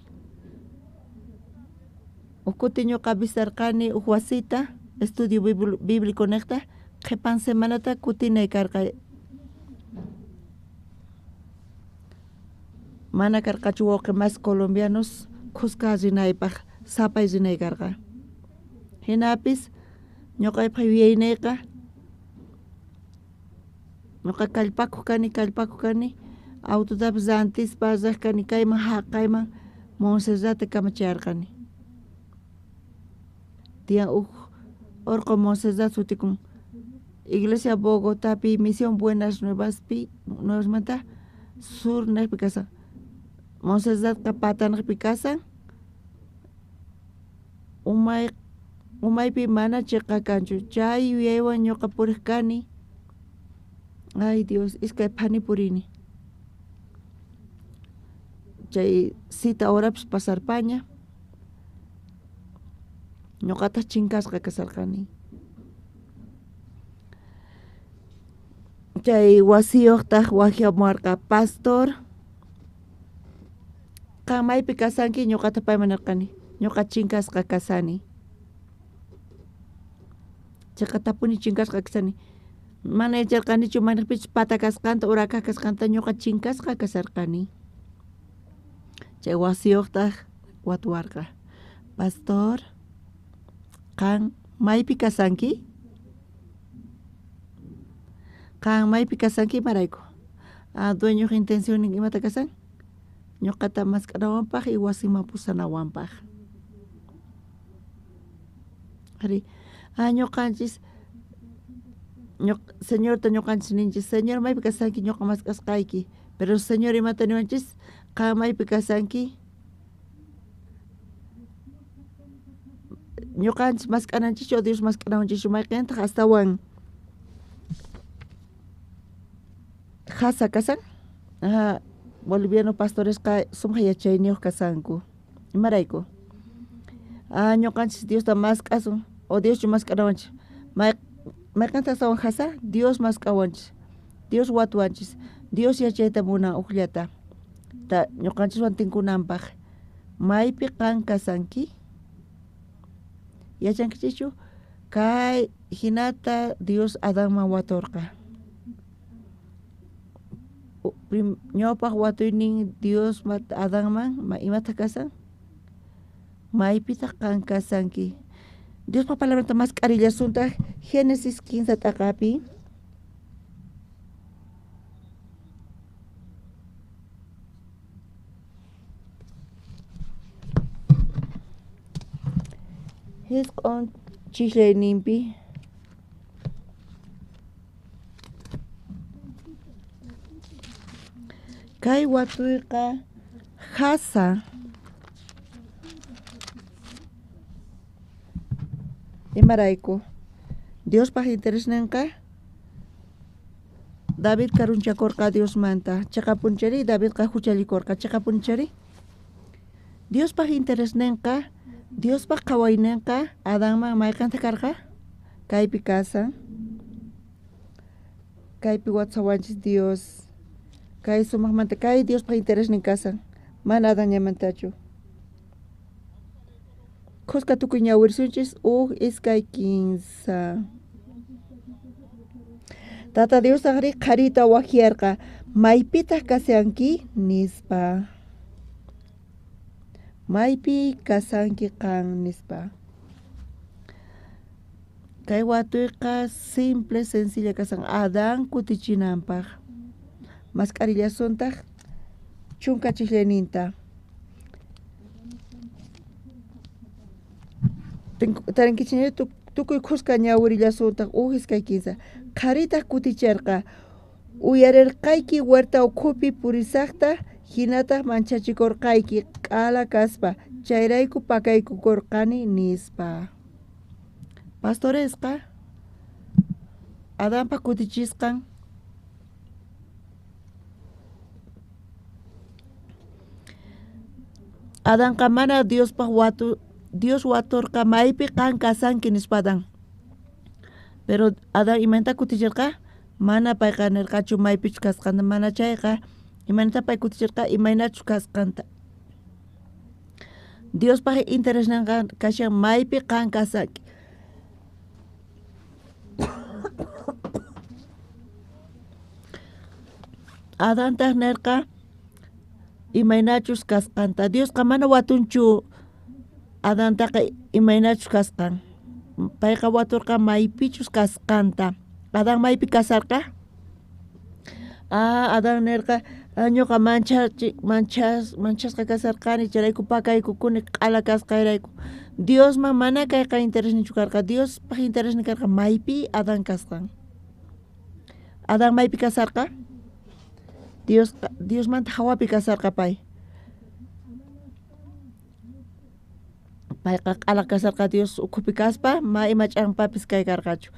ukuti ñuqa visarqani uk wasita estudio bíblico niqta qhipan semanata kutinay karqa mana karqachu wawqi mas colombianos qusqa rinaypaq sapay rinay karqa hinapis ñuqaypaq yuyaynayqa ñuqa kallpakuq kani autotapas rantispa riq kani kayman haqayman Monserrate kamachayarqani tiyan uk urqu Monserrate sutikun Iglesia Bogotapi Misión Buenas Nuevaspi Nuevasmanta sur niqpi kasan Monserrate patanaqpi kasan umaypi mana chiqqa kanchu chay yuyaywan ñuqa puriq kani ay Dios iskay phani purini chay cita horapis pasarpaña ñuqatas chinkasqa kasarqani chay wasiyuqtaq wajiamuarqa pastor qan maypi kasanki ñuqata payman nirqani ñuqa chinkasqa kasani chaqatapuni chinkasqa kasani mana yacharqanichu manaqpichus pata kasqanta uraka kasqanta ñuqa chinkasqa kasarqani chay wasiyuqtaq watuwarqa pastor qan maypi kasanki marayku dueño intención imata kasan ñuqata mask'anawanpaq y wasiman pusanawanpaq ari ñuqanchis señorta ñuqanchis ninchis señor maypi kasanki ñuqa mask'asqayki pero señor imata niwanchis qan maypi kasanki ñuqanchis mask'ananchikchu o Dios mask'anawanchikchu mayqintaq astawan qhasa kasan boliviano pastoresqa sumaq yachayniyuq kasanku imarayku ñuqanchis Diosta mask'asun o Dioschu mask'anawanchik mayqanta astawan qhasa Dios mask'awanchis Dios watuwanchis Dios yachayta munan uqllata ta ñuqanchiswan tinkunanpaq maypi qan kasanki yachankichichu kay hinata Dios Adánman watorqa ñawpaq watuynin Dios Adánman imata kasan maypita qan kasanki Dios pa palabra más carillasunta Génesis 15 taqapi Hisq'un chishlayninpi kay watuyqa hasa imarayku Dios pa interés ninqa David karunchakorqa Dios manta chaqapunchari David qa huchallikorqa chaqapunchari Dios pa interés ninqa Dios pa qawayninqa Adánman mayqanta karqa kaypi kasan kaypi watsawanchis Dios kay sumaqmanta kay Dios pa interés nin kasan mana Adán ñamantachu Qusqa tukuy ñawirsunchis iskay 15 Tata Dios agri qarita waqyarqa maypitaq kasanki nispa maypi kasanki qan nispa kay watuyqa simple sencilla kasan Adán kutichinanpaq masq'arillasuntaj chunka chiklayninta tarinkichini tukuy qusqa ñawirillasuntaj iskay 15 qharitaq kuticharqa uyarirqayki huerta ukhupi purisaqta hinataq manchachikurqayki q'ala kaspa chayrayku pakaykukurqani nispa pastoresqa Adánpa kutichisqan Adánqa mana Dios waturqa maypi qan kasanki nispadan pero Adán imanta kuticharqa mana payqa nirqachu maypichu kasqanta mana chayqa imanata pay kuticharqa imaynachu kasqanta Dios pa interés ninqa kashan maypi qan kasanki Adán taq nirqa imaynachus kasqanta Diosqa mana watunchu Adán taqa imaynachus kasqan payqa waturqa maypichus kasqanta Adán maypi kasarqa Adán nirqa ñuqa manchasqa kasarqani chayrayku pakaykukuni q'ala kasqayrayku Diosman mana kayqa interés nichu karqa Dios pa interés ni karqa maypi Adán kasqan Adán maypi kasarqa Diosmanta hawapi kasarqa payqa q'ala kasarqa Dios ukhupi kaspa ma ima ch'anpapis kay karqachu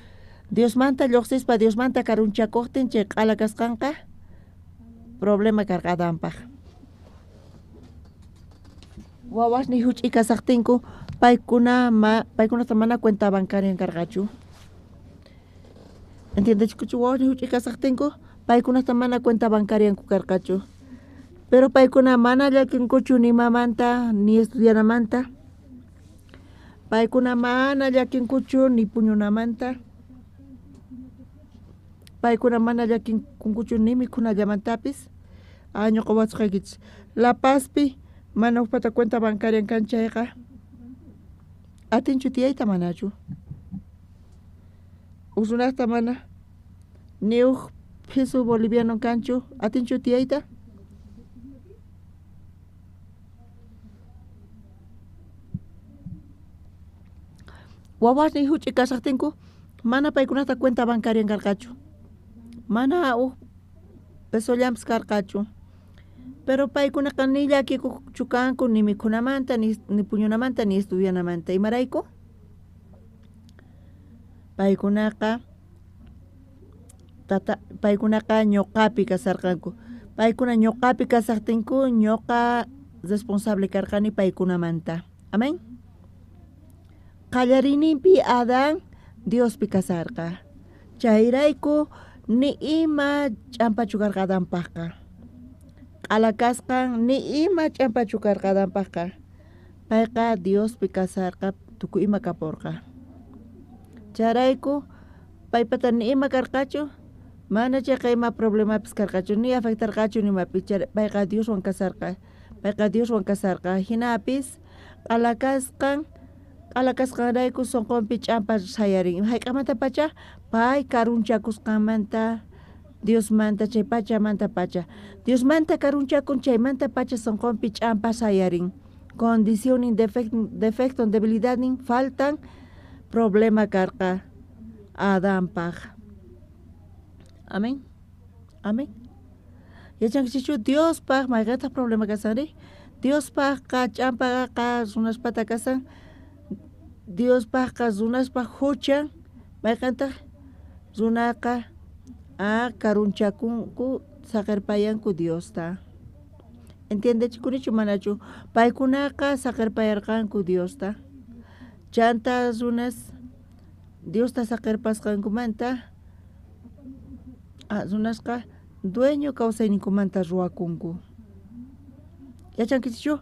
Diosmanta lluqsispa Diosmanta karunchakuqtin chay q'ala kasqanqa problema karqa Adánpaq wawasni huch'uy kasaqtinku paykunata mana cuenta bancaria karqachu entiendechkuchu wawasni huch'uy kasaqtinku paykunata mana cuenta bancaria karqachu pero paykuna mana llakinkuchu ni mamanta ni estudianamanta paykuna mana llakinkuchu ni puñunamanta paykuna mana llakinkuchu ni mikhunallamantapis ñuqa wasqaykichis La Pazpi mana upata cuenta bancaria kanchayqa atinchu tiyayta manachu usunaqta mana ni peso boliviano kanchu atinchu tiyayta wawasni huch'uy kasaqtinku mana paykunata cuenta bancaria karqachu mana pesollampis karqachu pero paykunaqa ni llakikuchu kanku ni mikhunamanta ni puñunamanta ni estudianamanta imarayku paykunaqa ñuqapi kasarqanku paykuna ñuqapi kasaqtinku ñuqa responsable karqani paykunamanta amén qallariyninpi Adán Diospi kasarqa chayrayku ni ima ch'ampachu karqa Adánpaqqa q'ala kasqan ni ima ch'ampachu karqa Adánpaqqa payqa Diospi kasarqa tuku ima kaporqa. Charayku paypata ni ima karqachu, mana chayqa ima problemapis karqachu, ni afectarqachu nimapi, payqa Dioswan kasarqa, hinapis q'alakasqanrayku sunqunpi ch'ampa sayarin, hayk'amanta pacha pay karunchakusqanmanta Diosmanta chay pachamanta pacha, Diosmanta karunchakun chaymanta pacha sunqunpi ch'ampa sayarin, condición, defecto, debilidadnin, faltan, problema karqa Adanpaq. Amén. Amén. Yachankichu Diospaq mayqantaq problema kasanri, Diospaq ch'ampaqa runaspata kasan, Diospaq runaspaq huchan mayqantaq runaqa karunchakunku saqirpayanku Diosta. Entiendechikunichu manachu? Paykunaqa saqirpayarqanku Diosta. Chanta runas Diosta saqirpasqankumanta runasqa dueño kawsayninkumanta ruwakunku. Yachankichu?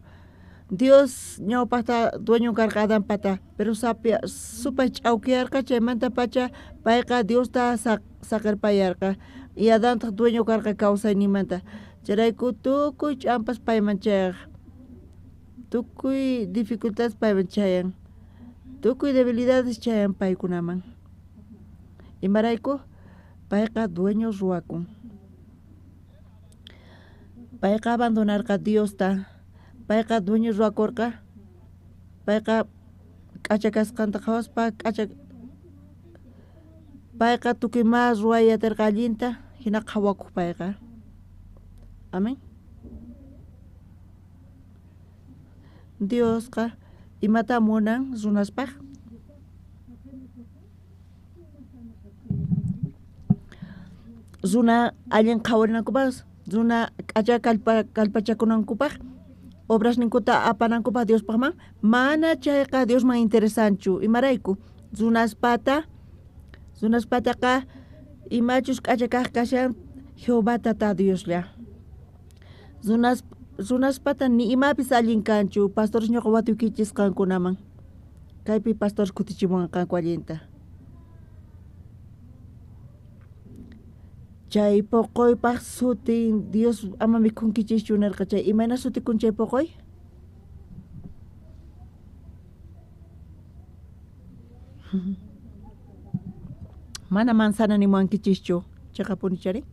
Dios ñawpaqta dueño karqa Adanpata, pero supay ch'awkiyarqa chaymanta pacha payqa Diosta saqirpayarqa y Adantaq dueño karqa kawsaynimanta. Charayku tukuy ch'ampas payman chayaq, tukuy dificultades payman chayan, tukuy debilidades chayan paykunaman. Imarayku payqa dueño ruwakun. Payqa abandonarqa Diosta, payqa dueño ruwakurqa, payqa k'achakasqanta qhawaspa payqa tukuy mas ruwayatirqa allinta hina qhawakuq payqa. Amén. Diosqa imata munan runaspaq? Runa allin qhawarinankupaq, runa k'acha kalpachakunankupaq, obrasninkuta apanankupaq Diospaqman, mana chayqa Diosman interesanchu. Imarayku runaspataqa imachus k'acha kaq kashan Jehovata ta Dioslla. Runaspata ni imapis allin kanchu, pastores ñuqa watuykichisqankunaman, kaypi pastores kutichimunqanku allinta. Chay puquypaq sutin Dios ama mikhunkichishchu nirqa, chay imayna sutikun chay puquy? Mana manzana nimuwankichischu chayqa punichari.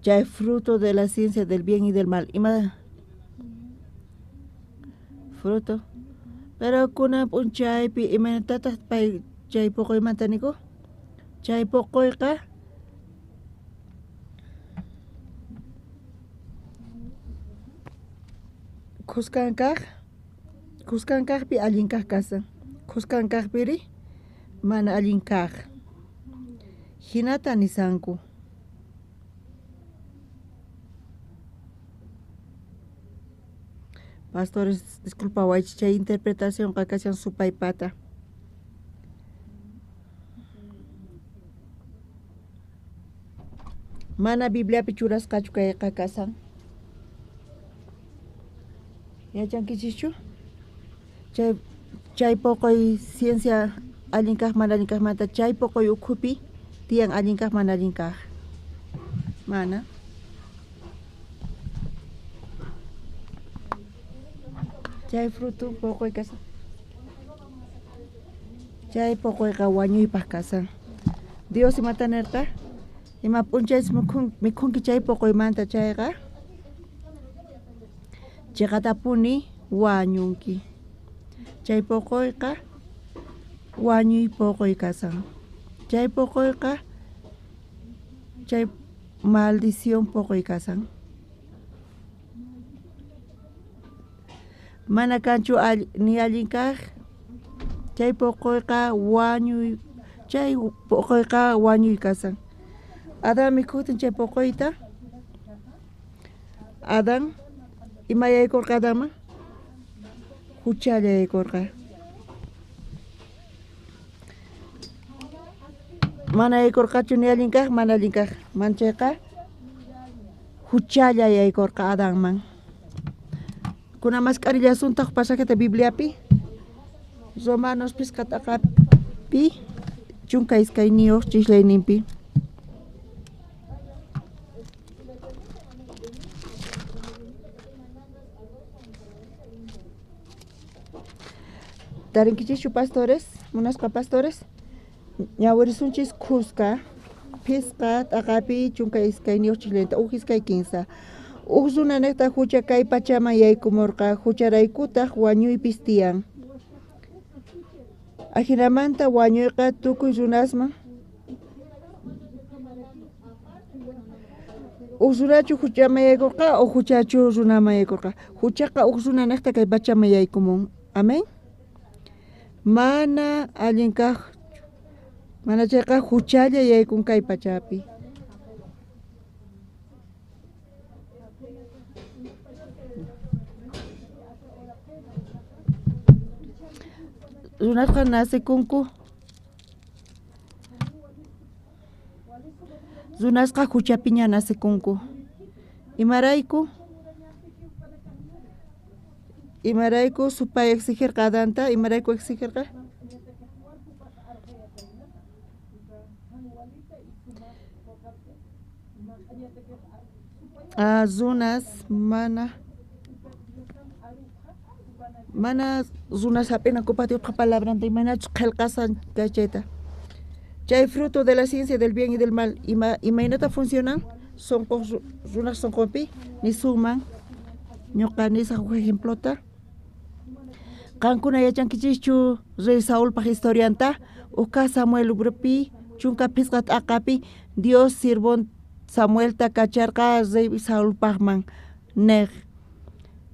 Chay fruto de la ciencia del bien y del mal, ima fruto, pero kuna punchaypi imaynatataq pay chay puquymanta niku, chay puquyqa kusqankaqpi allin kaq kasan, kusqankaqpiri mana allin kaq, hinata nisanku. Pastores, disculpa waychi chay interpretación qakashan supaypata. Mana Bibliapi churasqachu kay qakasan. Yachankichischu? Chay puquy ciencia allin kaq mana allin kaqmanta chay puquy ukhupi tiyan allin kaq mana allin kaq. Mana. Chay fruto puquy kasan. Chay puquyqa wañuypaq kasan. Dios imata nirqa? Ima p'unchays mikhunki chay puquymanta chayqa? Chiqatapuni wañunki. Chay puquyqa wañuy puquy kasan. Chay puquyqa chay maldición puquy kasan. Mana kanchu ni allin kaq, chay puquyqa wañuy, chay puquyqa wañuy kasan. Adan mikhutin chay puquyta, Adan ima yaykurqa Adanman? Huchalla yaykurqa. Mana yaykurqachu ni allin kaq, mana allin kaq, manchayqa huchalla yaykurqa Adanman. Kuna mascarilla suntaj pasaje de Biblia pi. Romanos piscataca pi. Chunka iskainio chisleinimpi. Tarinkichichu pastores, munasca pastores. Ñawirisunchis Cusca, Pisca, Tagapi, Chunka iskainio chilenta, Ujiskay kinsa. Uzuna neta hucha kay pachama yaykumurqa hucharaykutaq wañuypis tiyan. Ajiramanta wañuyqa tukuy runasman. Usunachu huchama yaykurqa o huchachu runama yaykurqa. Huchaqa uzuna neta kay pachama yaykumun. Amén. Mana allinkaq mana chayqa huchalla yaykun kay pachapi. Runasqa nasikunku. Runasqa huchapiña nasikunku. Imarayku supay exigirqa adanta, imarayku exigirqa. Zunas mana zunas apenas comparte otra palabra ante manach qelqasan kacheta. Chay fruto de la ciencia del bien y del mal. Imaynata funcionan son zunas son compi ni suman ñoqa nisa ejemplota. Qankuna yachankichichu Rey Saúl pa historianta uka Samuel ubrupi chunka pisqat aqapi Dios sirvon Samuel ta kacharqa Rey Saúl paqman neg